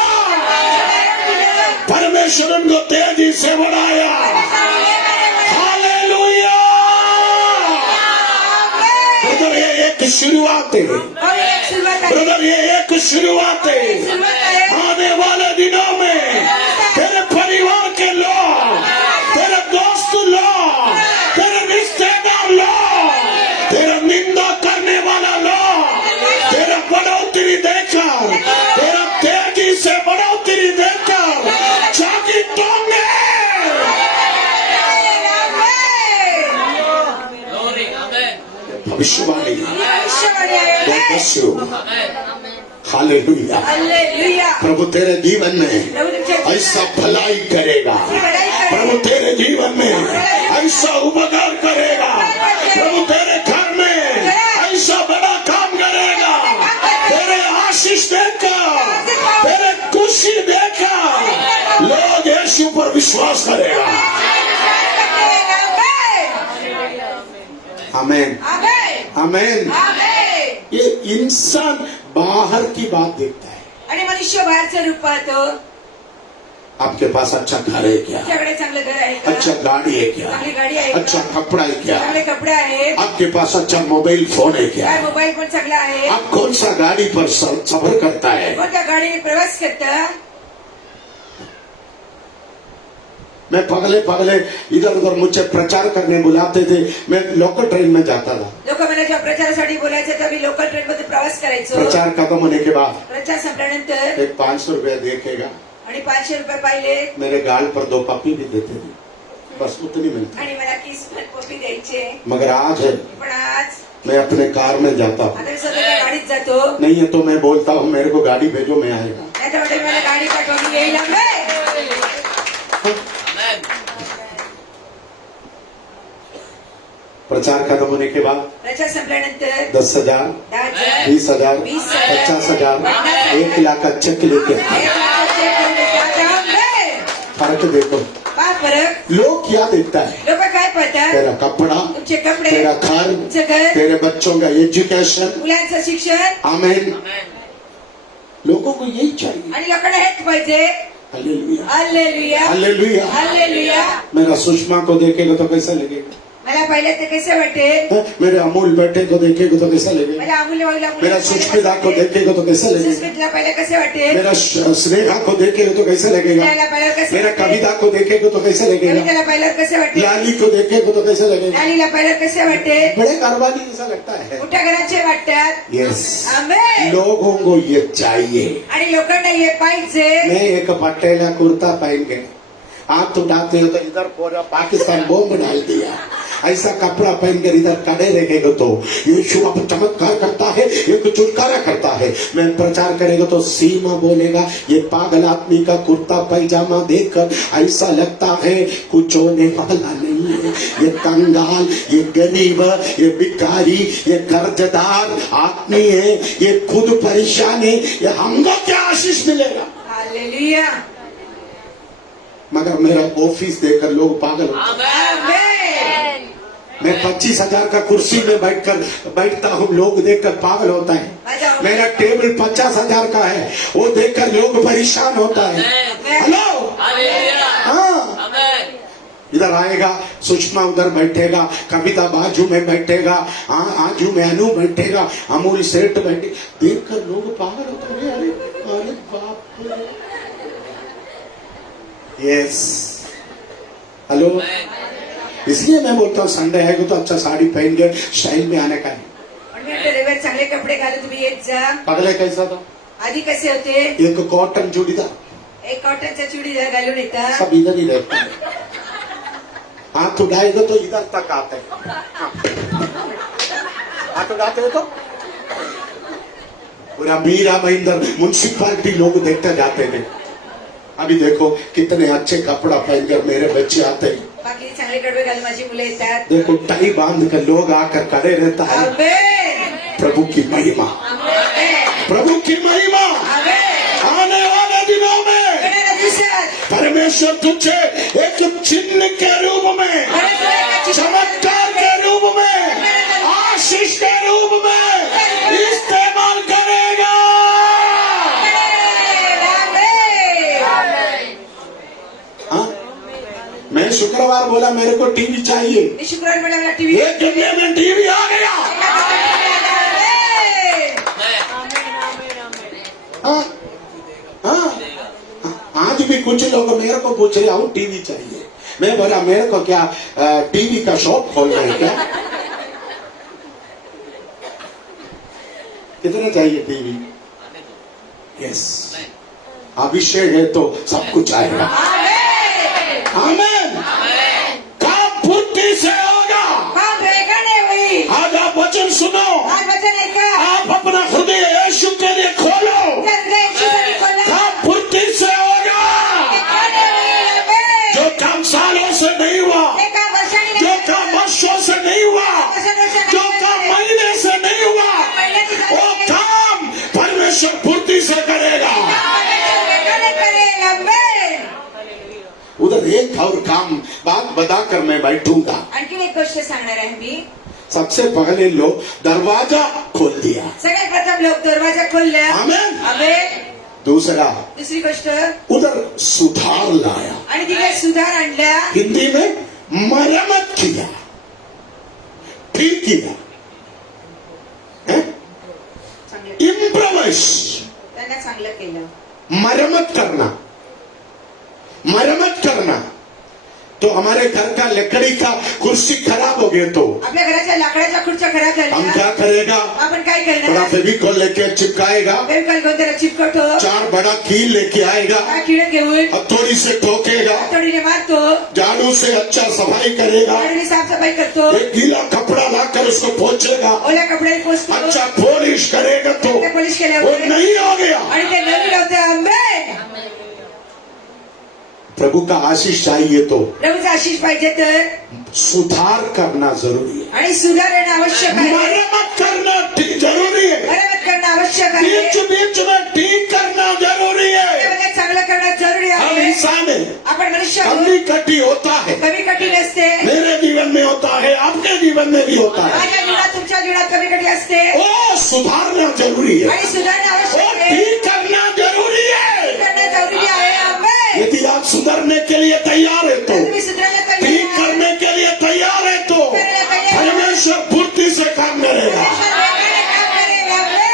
परमेश्वर उनको तेजी से बढ़ाया। हालेलुया। ब्रदर ये एक शुरुआत है, भाऊ, एक सुरुवात आहे. ब्रदर ये एक शुरुआत है। सुरुवात आहे. आने वाले दिनों में तेरे परिवार के लोग, तेरे दोस्त लोग, तेरे रिश्तेदार लोग, तेरा निंदा करने वाला लोग, तेरा बढ़ोतरी देखकर, तेरा तेजी से बढ़ोतरी देखकर चकित होंगे। भविष्यवाणी भविष्यवाणी आहे. हालेलुया। हालेलुया. प्रभु तेरे जीवन में प्रभू तुमच्या ऐसा भलाई करेगा, प्रभु तेरे जीवन में ऐसा उपकार करेगा, प्रभु तेरे घर में ऐसा बड़ा काम करेगा। तेरे आशीष देकर, तेरे खुशी देकर लोग यीशु पर विश्वास करेगा। आमीन आमेन. आमीन। आमेन. ये इंसान बाहर की बात देखता है, आणि मनुष्य बाहेरचं रूप पाहतो. आपके पास अच्छा घर है क्या, तुमच्याकडे चांगलं घर आहे का? अच्छा गाड़ी है क्या, चांगली गाडी आहे का? अच्छा कपड़ा है क्या, चांगले कपडे आहेत. आपके पास अच्छा मोबाइल फोन है क्या, काय मोबाईल पण चांगला आहे. आप कौन सा गाड़ी पर सफर करता है। कोणत्या गाडीने प्रवास करता. मैं पगले पगले इधर उधर मुझे प्रचार करने बुलाते थे, मैं लोकल ट्रेन में जाता था। लोक मला जेव्हा प्रचारासाठी बोलायचं तर मी लोकल ट्रेन मध्ये प्रवास करायचो. प्रचार खत्म होने के बाद प्रचार संपल्यानंतर एक 500 रुपया देखेगा, आणि 500 रुपये पाहिले. मेरे गाल पर 2 पप्पी भी देते थे। बस उतनी मिलती आणि मला किस पण पोपी द्यायचे. मगर आज है पण आज मैं अपने कार में जाता हूँ आता मी स्वतःच्या गाडीत जातो. नहीं है तो मैं बोलता हूँ मेरे को गाड़ी भेजो मैं आएगा नाही तर वाटेल मला गाडी पाठवून येईल आंबे. Amen. प्रचार खत्म होने के बाद प्रचार संपल्यानंतर 10,000 10,000, 20,000 20,000, 50,000 1,00,000 का चेक लेके 1,00,000 आता आंबे. फर्क देखो काय फरक? लोग क्या देखता है लोक काय पाहतात? तेरा कपड़ा तुमचे कपडे, तेरा घर तुमचं घर, तेरे बच्चों का एजुकेशन मुलांचं शिक्षण, आमीन Amen. लोगों को यही चाहिए आणि लोकांना हेच पाहिजे. Hallelujah hallelujah, hallelujah hallelujah. मेरा सुषमा को देखेगा तो कैसा लगेगा मला पाहिलं ते कसं वाटेल? मेरे अमूल बेटे को देखेगा तो कैसा लगेगा मला अमूल्य वाईला मेरा सुष्मिता को देखेगा तो कैसा लगेगा सुस्मितला पाहिलं कसं वाटेल? मेरा स्नेहा को देखेगा तो कैसा लगेगा त्याला पाहिलं कसं मेरा वाटेल? कविता को देखेगा तो कैसा लगेगा कविताला पाहिलं कसं वाटेल? लाली को देखेगा तो कैसा लगेगा लालीला पाहिलं कसं वाटेल? बड़े कारवानी जैसा लगता है मोठ्या घराचे वाटतात. Yes amen. लोगों को ये चाहिए आणि लोकांना हे पाहिजे. मैं एक पटेला कुर्ता पहन के हाथ उठाते हो तो इधर पूरा पाकिस्तान बॉम्ब डाल दिया ऐसा कपड़ा पहनकर इधर खड़े रहेगा तो यीशु अब चमत्कार करता है एक छुटकारा करता है मैं प्रचार करेगा तो सीमा बोलेगा ये पागल आदमी का कुर्ता पैजामा देखकर ऐसा लगता है कुछ होने वाला नहीं है ये कंगाल ये गरीब ये भिखारी ये कर्जदार आदमी है ये खुद परेशान है ये हमको क्या आशीष मिलेगा हालेलुया. मगर मेरा ऑफिस देखकर लोग पागल होते हैं। आमेन. मैं 25,000 का कुर्सी में बैठता हूँ लोग देखकर पागल होता है मेरा टेबल 50,000 का है वो देखकर लोग परेशान होता है हेलो Hallelujah. हाँ Amen. इधर आएगा सुषमा उधर बैठेगा कविता बाजू में बैठेगा आजू में अनु बैठेगा अमूल सेठ बैठे देखकर लोग पागल होते हैं अरे बाप रे यस हेलो इसलिए मैं बोलता हूँ संडे है तो अच्छा साड़ी पहन के स्टाइल में आने का है पण मी म्हणते रविवारी चांगले कपडे घालून तुम्ही येत जा. पगले कैसा था आधी कसे होते? एक कॉटन चूड़ीदार एक कॉटनचा चुडीदार घालून येतात. सब इधर ही रहते हैं हाथ उठाएगा तो इधर तक आते हैं हाथ उठाते हो तो पूरा मीरा महेंद्र म्युनिसिपालिटी लोग देखते जाते थे अभी देखो कितने अच्छे कपड़ा पहनकर मेरे बच्चे आते हैं बाकी चांगले कडवे घालून माझी मुलं येतात. देखो टाई बांध कर लोग आकर खड़े रहता है आमेन. प्रभु की महिमा आमेन. प्रभु की महिमा आमेन. आने वाले दिनों में येणाऱ्या दिवसात परमेश्वर तुझे एक चिन्ह के रूप में चमत्कार के रूप में आशीष के रूप में इस्तेमाल करेगा हाँ? मैं शुक्रवार बोला मेरे को टीवी चाहिए मी शुक्रवार मला टीव्ही एक घंटे में टीवी आ गया हाँ? हाँ? आज भी कुछ लोग मेरे को पूछ रहे हो टीवी चाहिए मैं बोला मेरे को क्या टीवी का शॉप खोलना है क्या कितना चाहिए टीवी यस अभिषेक है तो सब कुछ आएगा आमेन काम पूर्ति से होगा काम वेगाने होईल. आज आप वचन सुनो आज वचन ऐका. आप अपना हृदय यीशु के लिए खोलो हृदयाची खोला. काम पूर्ति से होगा वेगाने होईल. आमेन. जो काम सालों से नहीं हुआ एका वर्षाने जो काम वर्षों से नहीं हुआ जो काम महीने से नहीं हुआ वो काम परमेश्वर पूर्ति से करेगा वेगाने करेल. आमेन. उधर एक और काम बात बताकर मैं बैठूंगा आणखीन एक गोष्ट सांगणार आहे मी. सबसे पहले लोग दरवाजा खोल दिया सगळ्यात प्रथम लोक दरवाजा खोलला. आमेन आमेन. दूसरा दुसरी गोष्ट उधर सुधार लाया आणि तिथे सुधार आणल्या. हिंदी में मरम्मत किया ठीक किया चांगलं इम्प्रोवाइज त्यांना चांगलं केलं. मरम्मत करना तो हमारे घर का लकड़ी का कुर्सी खराब हो गया तो आपल्या घराच्या लाकडाच्या खुर्च्या खराब हम झाल्या क्या करेगा? आपण काय बड़ा करणार फेविकॉल लेके चिपकाएगा, फेविकॉल घेऊन त्याला चिपकवतो 4 बड़ा कील लेके आएगा, किडे घेऊन हथौड़ी से ठोकेगा, हातोडीने मारतो झाड़ू से अच्छा सफाई करेगा, गाडीने साफसफाई करतो एक गीला कपड़ा लाकर उसको पोंछेगा, ओल्या कपड्याने पोचतो अच्छा पॉलिश करेगा तो ते पॉलिश वो केल्यावर नहीं हो गया। आणि ते नवीन होते आंबे प्रभु का आशीष चाहिए तो प्रभूचा आशीष पाहिजे तर सुधार करना जरूरी है, आणि सुधारणं आवश्यक आहे मरम्मत करना जरूरी है, मरम्मत करणं आवश्यक आहे बीच बीच में ठीक करना जरूरी है। त्यामध्ये चांगलं करणं जरुरी हम आहे इंसान है, आपण मनुष्य आहोत. कमी कटी होता है, कमी कठीण असते मेरे जीवन में होता है, आपके जीवन में भी होता है, माझ्या जीवनात तुमच्या जीवनात कमी कठी असते वो सुधारना जरूरी है, आणि सुधारणं वो आवश्यक आहे ठीक करना जरूरी है। करणं जरुरी आहे आंबे यदि आप सुधरने के लिए तैयार है तो, तुम्ही सुधारणा ठीक तयार करने के लिए तैयार है तो परमेश्वर फुर्ती से काम करेगा। काम करेल आंबे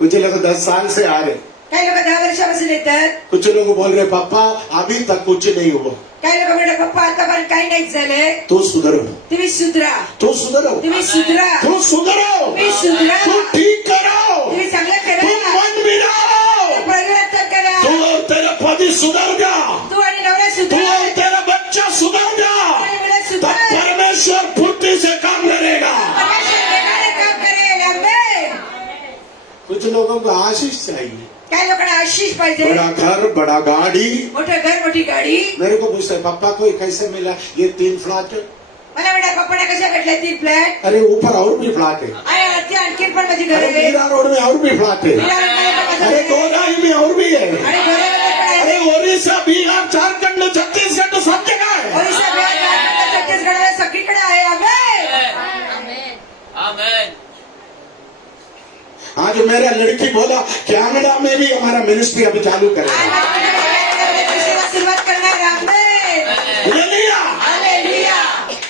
कुछ लोग 10 साल से आ रहे, काही लोक 10 वर्षापासून येतात कुछ लोग बोल रहे पापा अभी तक कुछ नहीं हुआ, काही लोक म्हणतात पप्पा आतापर्यंत काही नाही झालंय तो सुधरो, तुम्ही सुधरा तो सुधरो, तुम्ही सुधरा तो सुधरो, तुम्ही सुधरा तू ठीक करो, तुम्ही चांगलं तू करा मन मिलाओ, परिवर्तन करा तू और तेरा पति सुधर जा, तू आणि नवरा तू सुधरा और तेरा बच्चा सुधर जा, आणि मुलं तब सुधरा परमेश्वर फुर्ती से काम करेगा। परमेश्वर वेगाने काम करेल आंबे कुछ लोगों को आशीष चाहिए, काही लोकांना आशीष पाहिजे बड़ा घर, बड़ा गाड़ी। मोठं घर मोठी गाडी मेरे को पूछते हैं पापा को कैसे मिला ये 3 फ्लैट? मला म्हणा पप्पाला कशा भेटल्या 3 फ्लॅट अरे ऊपर और भी फ्लैट है, आणि वरती आणखीन पण माझी घर अरे आहे मीरा रोड में और भी फ्लैट है, अरे गोराई में और भी है, आणि घरामध्ये पण आहे अरे ओडिशा, बिहार, झारखंड, छत्तीसगढ़ सब जगह है। ओरिसा बिहार झारखंड छत्तीसगड सगळीकडे आहे आंबे आमेन। आज मेरा लड़की बोला कनाडा में भी हमारा मिनिस्ट्री अभी चालू करेगा। सुरुवात करणार आंबे हालेलुया। हालेलुया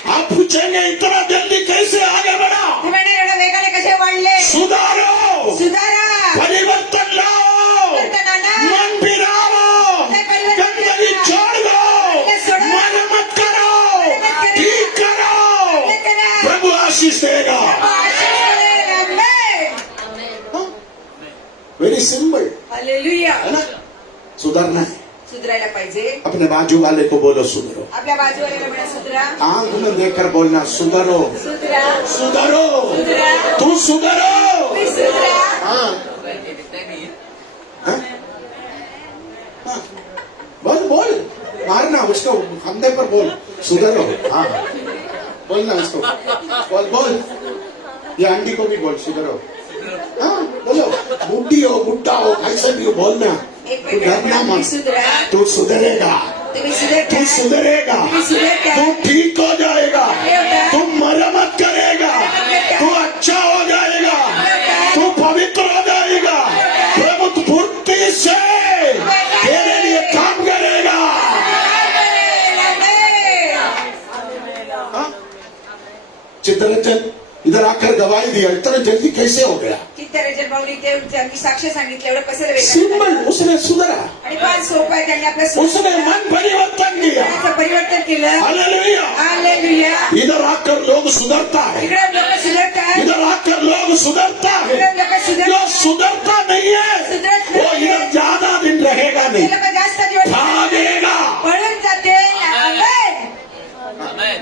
आप पूछेंगे इतना जल्दी कैसे आगे बढ़ा? तुम्ही एवढ्या वेगाने कसे वाढले सुधारो, सुधारा परिवर्तन लाओ, मन फिराओ, गंदगी छोड़ दो, मरम्मत करो, ठीक करो, प्रभु आशीष देगा। वेरी सिंपल हालेलुया है ना, सुधरना है। सुधरायला पाहिजे अपने बाजू वाले को बोलो सुधरो, आपल्या बाजूवाल्याला म्हणा सुधरा आंख में देखकर बोलना सुधरो, सुधरा सुधरो, सुधरा तू सुधरो। तुम्ही सुधरा हाँ हाँ? हाँ। बोल बोल, मारना उसको कंधे पर बोल, सुधरो। हाँ बोलना उसको, बोल बोल, ये आंटी को भी बोल सुधरो। हाँ बोलो, बुढ़ी हो बुढ़ा हो कैसे भी हो बोलना, तू डरना मत, सुधरा तू सुधरेगा, तुम्ही सुधर तू सुधरेगा, तू ठीक हो जाएगा, तू मरम्मत करेगा, तू अच्छा हो जाएगा, तू पवित्र हो जाएगा, प्रभु फुर्ती से तेरे लिए काम करेगा। हाँ? चित्ररंजन इधर आकर गवाही दिया, इतना जल्दी कैसे हो गया? चित्तरंजन भाऊनी ते त्यांनी साक्ष सांगितलं एवढं कसं वेगळं सिंपल, उसने सुधरा, आणि फार सोपं आहे त्यांनी आपलं उसने मन परिवर्तन किया। सुधारण्याचं परिवर्तन केलं हालेलुया। हालेलुया इधर आकर लोग सुधरता है, इकडे लोक सुधरतात इधर आकर लोग सुधरता है, इकडे लोक जो सुधरतात सुधरता नहीं है सुधरत वो नाही. इधर ज्यादा दिन रहेगा ते नहीं, लोक जास्त दिवस भागेगा। पळून जाते आमेन. आमेन।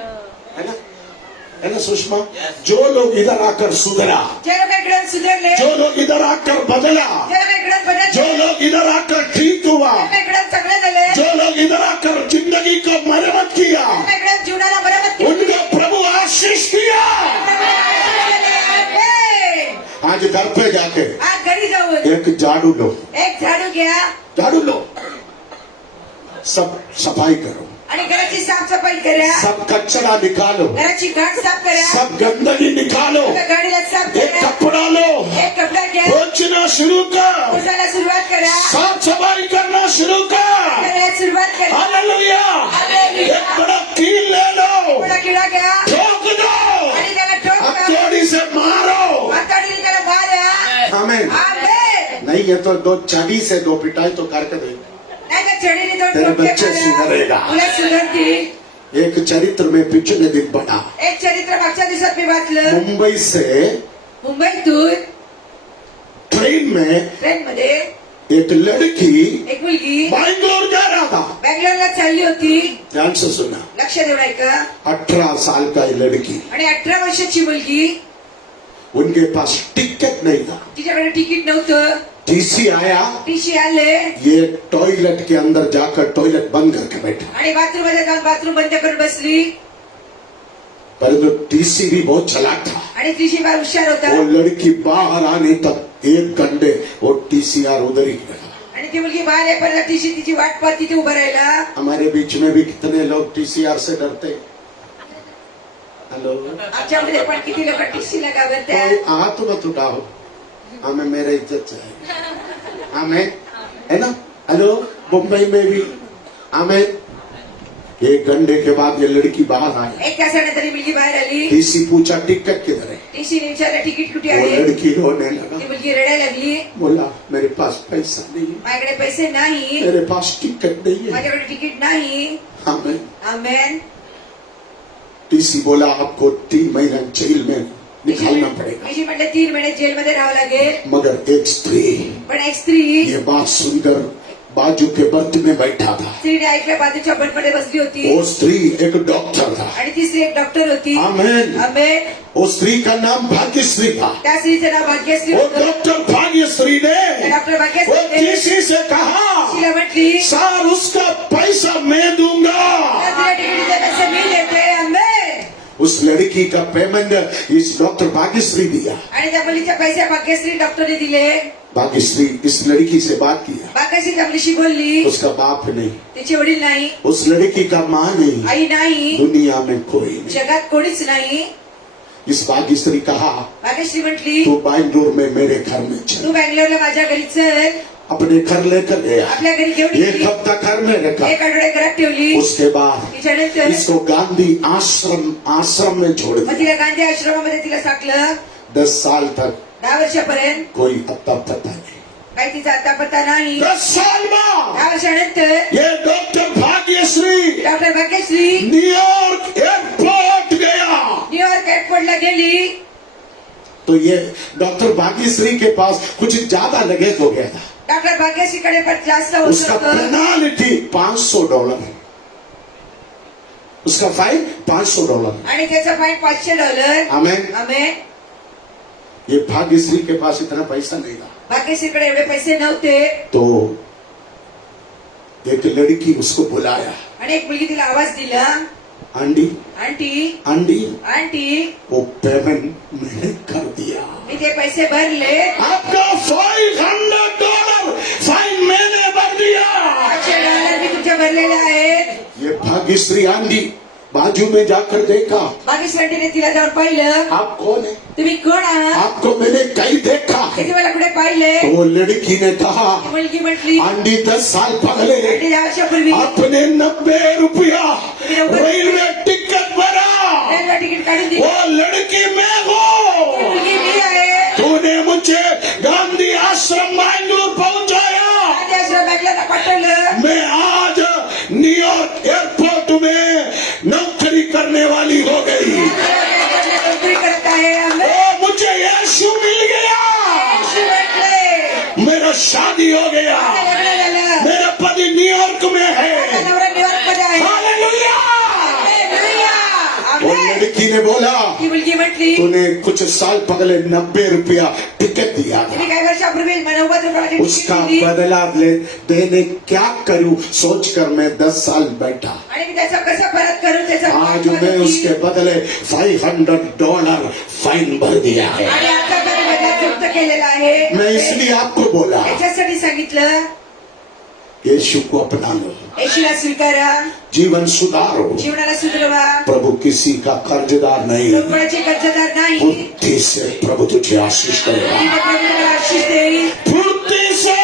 है ना सुषमा? जो लोग इधर आकर सुधरा, जे लोक इकडे सुधरले जो लोग इधर आकर बदला, जे लोक इकडे बदलले जो लोग इधर आकर ठीक हुआ, जे लोक इकडे चांगले झाले जो लोग इधर आकर जिंदगी को मरम्मत किया, जे लोक इकडे जीवनाला मरम्मत केली. उनको प्रभु आशीष किया। आमेन. आज घर पे जाके आज घरी जाऊन एक झाड़ू लो, एक झाडू घ्या झाड़ू लो, सब सफाई करो, आणि घराची साफसफाई करा सब कचरा निकालो, घराची घाट साफ करा सब गंदगी निकालो, गाडीला साफ एक करा कपड़ा लो, एक कपडा घ्या पोंछना शुरू कर, पुसायला सुरुवात करा साफ सफाई करना शुरू कर। करायला सुरुवात करा हालेलुया। एक बड़ा कील ले लो, थोडा किडा घ्या ठोक दो, आणि त्याला ठोका हथौड़ी से मारो। हाताने त्याला मारा आमेन। आमेन. नहीं ये तो 2 चाबी से 2 पिटाई तो करके दे। नाही तर चढीने तो तेरे टोपके बच्चे मारा. सुधरेगा. मुलं सुधारतील. एक चरित्र में पिछले दिन पढ़ा. एक चरित्र मागच्या दिवसात मी वाचलं. मुंबई से मुंबईतून ट्रेन में ट्रेन मध्ये एक लड़की एक मुलगी बैंगलोर जा रहा था. बँगलोरला चालली होती. ध्यान से सुना. लक्ष देऊ ऐका. 18 साल का ये लड़की, आणि 18 वर्षाची मुलगी, उनके पास टिकट नहीं था. तिच्याकडे तिकीट नव्हतं. टीसी आया, टीसी आले ये टॉयलेट के अंदर जाकर टॉयलेट बंद करके बैठा. आणि बाथरूम मध्ये जाऊन बाथरूम बंद करून बसली. परंतु टीसी भी बहुत चालाक था. आणि टीसी फार हुशार होता. वो लड़की बाहर आने तक 1 घंटे वो टीसीआर उधर ही रहा. आणि ती मुलगी बाहेर येईपर्यंत टीसी तिची वाट पाहत तिथे उभं राहिला. हमारे बीच में भी कितने लोग टीसीआर से डरते. हेलो, आमच्यामध्ये पण किती लोक टीसीला घाबरतात. कोई हाथ मत उठाओ, हमें मेरे इज्जत चाहिए. हमें है ना. हेलो, मुंबई में भी हमें 1 घंटे के बाद ये लड़की बाहर आई. एक तासानंतर ही मुलगी बाहेर आली. टीसी पूछा टिकट किधर है. टीसीने विचारलं तिकीट कुठे वो आहे. लड़की रोने ती लगा. मुलगी रडायला लागली. बोला मेरे पास पैसा नहीं है, माझ्याकडे पैसे नाही. मेरे पास टिकट नहीं है. माझ्याकडे तिकीट नाही. हमें आमेन. टीसी बोला आपको 3 महीना जेल में निकालना पड़ेगा. टीसी म्हटलं 3 महिने जेलमध्ये राहावं लागेल. मगर एक स्त्री पण एक स्त्री ये बात सुनकर बाजू के बर्थ में बैठा था. स्त्रीने ऐकलं, बाजूच्या बटमध्ये बसली होती. वो स्त्री एक डॉक्टर था. आणि ती स्त्री एक डॉक्टर होती. आमेन. आमेन. वो स्त्री का नाम भाग्यश्री था. त्या स्त्रीचं नाव भाग्यश्री वो होतं. डॉक्टर भाग्यश्री ने डॉक्टर वो भाग्यश्री टीसी से कहा, तिला म्हटली सर उसका पैसा मैं दूंगा. तिला तिकीटचे पैसे मी देते. आमेन. उस लड़की का पेमेंट इस डॉक्टर भाग्यश्री दिया. आणि त्या मुलीचे पैसे भाग्यश्री डॉक्टरने दिले. भाग्यश्री इस लड़की से बात किया. भाग्यश्री त्या मुलीशी बोलली. उसका बाप नहीं, तिचे वडील नाही, उस लड़की का माँ नहीं, आई नाही, दुनिया में कोई नहीं. जगात कोणीच नाही. इस भाग्यश्री कहा, भाग्यश्री म्हटली तू बैंगलोर में मेरे घर में चल. तू बँगलोरला माझ्या घरी चल. अपने घर लेकर गया. आपल्या घरी घेऊन 1 गेली. हफ्ता घर में रखा. एक आठवडे घरात ठेवली. उसके बाद तिच्यानंतर इसको गांधी आश्रम में छोड़ मग दिया. तिला गांधी आश्रमामध्ये तिला टाकलं. 10 साल तक 10 वर्षापर्यंत कोई अता पता नहीं. काही तिचा आता पत्ता नाही. 10 साल बाद 10 वर्षानंतर ये doctor Bhagyashree doctor Bhagyashree New York airport गया. न्यूयॉर्क एअरपोर्टला गेली. तो ये डॉक्टर भाग्यश्री के पास कुछ ज्यादा लगेज हो गया था. डॉक्टर भाग्यश्रीकडे पण जास्त होत उसका होतं. पेनाल्टी $500. उसका फाइन $500. आणि त्याचा फाईन $500. आमेन. आमेन. ये भाग्यश्री के पास इतना पैसा नहीं था. भाग्यश्रीकडे एवढे पैसे नव्हते. तो एक लड़की उसको बुलाया. आणि एक मुलगी तिला आवाज दिला, आंटी आंटी आंटी आंटी वो पेमेंट मैंने कर दिया. मी ते पैसे भरले. आपका $500 फाइन मैंने भर दिया. $500 मी तुमच्या भरलेले आहेत. ये भाग्यश्री आंटी बाजू में जाकर देखा. भाग्यश्रीने तिला जाऊन पाहिलं. आप कौन है. तुम्ही कोण आहात. आपको मैंने कहीं देखा है. किती मला कुठे पाहिले. तो वो लड़की ने कहा, ती मुलगी म्हटली आंटी 10 साल पहले आंटी 10 वर्षापूर्वी अपने 90 रुपया रेलवे टिकट भरा. रेल्वे तिकीट काढून दिली. वो लड़की मैं ती हूँ. मुलगी मी आहे. तूने मुझे गांधी आश्रम बैंगलोर पहुंचाया. गांधी आश्रम बँगलोरला पाठवलं. मैं आज न्यूयॉर्क एयरपोर्ट में नौकरी करने वाली हो गई. नोकरी करत आहे. आमेन. ओ मुझे यीशु मिल गया. येशू म्हटले. मेरा शादी हो गया. लग्न झालं. मेरा पति न्यूयॉर्क में माझा है. नवरा न्यूयॉर्कमध्ये आहे. हालेलुया. हालेलुया. वो आमेन. लड़की ने बोला, ती मुलगी म्हटली तूने कुछ साल पहले 90 रुपया टिकट दिया था. तुम्ही काही वर्षापूर्वी 90 रुपयाची उसका तिकीट दिली. बदला देने क्या करूं सोचकर मैं 10 साल बैठा. आणि मी त्याचा कसा परत करू त्याचा आज मैं उसके बदले $500 फाइन भर दिया है. आणि आता मी बदला चुक्त केलेला आहे. मैं इसलिए आपको बोला, याच्यासाठी सांगितलं यीशु को अपना लो. येशूला स्वीकारा. जीवन सुधारो. जीवनाला सुधरवा. प्रभु किसी का कर्जदार नहीं. लोक कोणाचे कर्जदार नाही. बुद्धि से प्रभु तुझे आशीष करेगा. बुद्धीने प्रभू तुम्हाला आशीष देईल. बुद्धि से.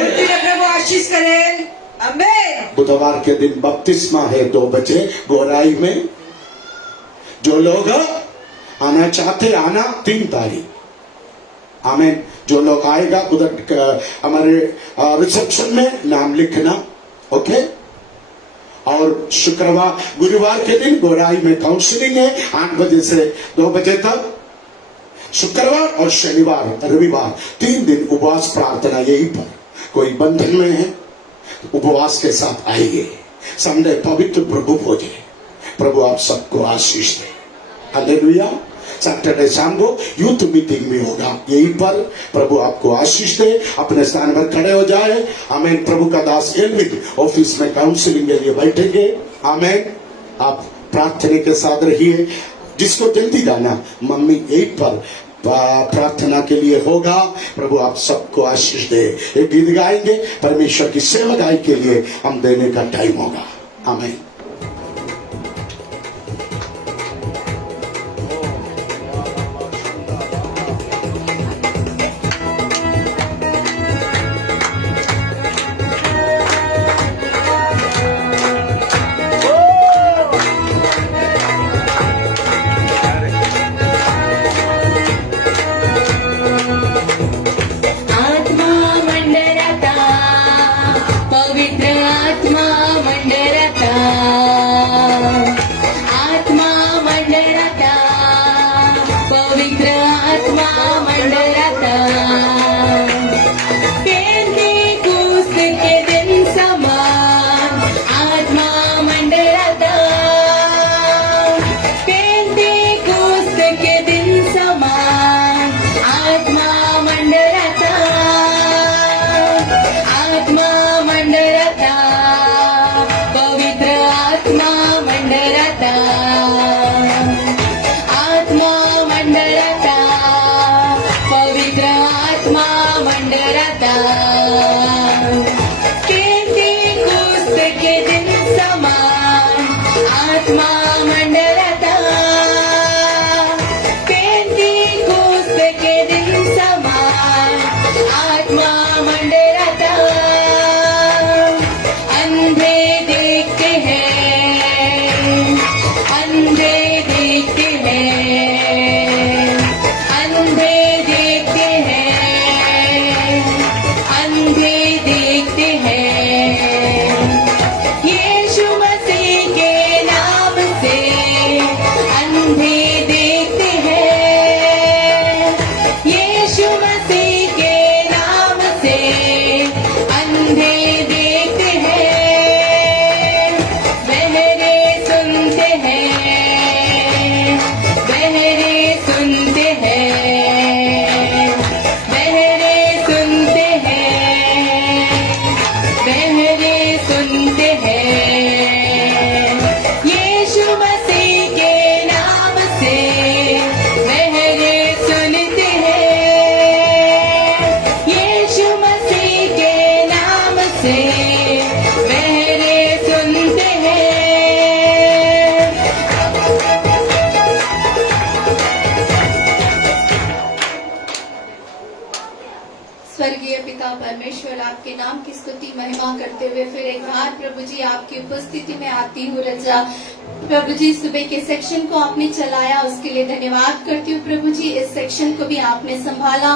बुद्धीने प्रभू आशीष करेल. आमेन. बुधवार के दिन बपतिस्मा है 2 बजे गोराई में. जो लोग आना चाहते आना 3 तारीख. आमेन. जो लोग आएगा उधर हमारे रिसेप्शन में नाम लिखना. ओके। और शुक्रवार गुरुवार के दिन गोराई में काउंसलिंग है 8 बजे से 2 बजे तक। शुक्रवार और शनिवार रविवार 3 दिन उपवास प्रार्थना यहीं पर। कोई बंधन में है उपवास के साथ आइए। संडे पवित्र प्रभु भोज है। प्रभु आप सबको आशीष दे। हालेलुया। सैटरडे शाम को यूथ मीटिंग भी होगा यहीं पर। प्रभु आपको आशीष दे। अपने स्थान पर खड़े हो जाए। आमीन। प्रभु का दास एलविन ऑफिस में काउंसलिंग के लिए बैठेंगे। आमीन। आप प्रार्थना के साथ रहिए। जिसको जल्दी जाना मम्मी यहीं पर प्रार्थना के लिए होगा। प्रभु आप सबको आशीष दे। एक गीत गाएंगे परमेश्वर की सेवकाई के लिए हम देने का टाइम होगा। आमीन। स्वर्गीय पिता परमेश्वर, आपके नाम की स्तुति महिमा करते हुए फिर एक बार प्रभु जी आपकी उपस्थिति में आती हूँ। रजा प्रभु जी, सुबह के सेक्शन को आपने चलाया उसके लिए धन्यवाद करती हूँ। प्रभु जी इस सेक्शन को भी आपने संभाला,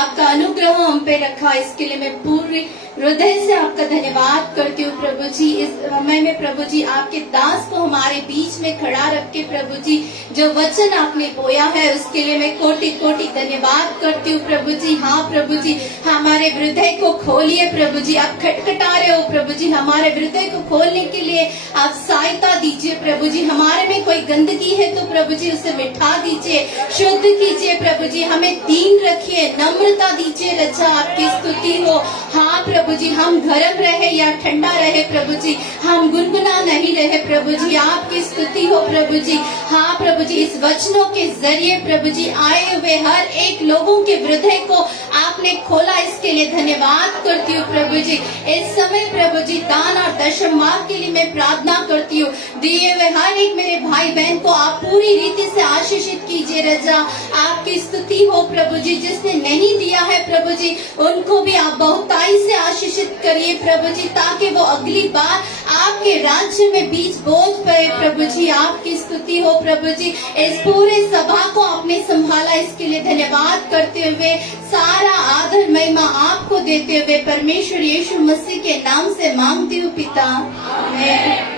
आपका अनुग्रह हम पे रखा, इसके लिए मैं पूरे हृदय से आपका धन्यवाद करती हूँ। प्रभु जी इस समय में प्रभु जी आपके दास को हमारे बीच में खड़ा रख के प्रभु जी जो वचन आपने बोया है उसके लिए मैं कोटि कोटि धन्यवाद करती हूँ। प्रभु जी हाँ प्रभु जी, हमारे हृदय को खोलिए प्रभु जी, आप खटखटा रहे हो प्रभु जी, हमारे हृदय को खोलने के लिए आप सहायता दीजिए प्रभु जी। हमारे में कोई गंदगी है तो प्रभु जी उसे मिटा दीजिए, शुद्ध कीजिए प्रभु जी, हमें दीन रखिए, नम्रता दीजिए। रचा आपकी स्तुति हो। हाँ प्रभु जी, हम गर्म रहे या ठंडा रहे प्रभु जी, हम गुनगुना नहीं रहे प्रभु जी, आपकी स्तुति हो प्रभु जी। हाँ प्रभु जी, इस वचनों के जरिए प्रभु जी आए हुए हर एक लोगों के हृदय को आपने खोला, इसके लिए धन्यवाद करती हूँ प्रभु जी। इस समय प्रभु जी दान और दशम भाग के लिए मैं प्रार्थना करती हूँ। दिए हुए हर एक मेरे भाई बहन को आप पूरी रीति से आशीषित कीजिए। रजा आपकी स्तुति हो प्रभु जी। जिसने नहीं दिया है प्रभु जी उनको भी आप बहुताई से आशीषित करें करिए प्रभु जी, ताकि वो अगली बार आपके राज्य में बीज बोझ पाए प्रभु जी। आपकी स्तुति हो प्रभु जी। इस पूरे सभा को आपने संभाला, इसके लिए धन्यवाद करते हुए सारा आदर महिमा आपको देते हुए परमेश्वर यीशु मसीह के नाम से मांगती हूँ पिता, आमीन।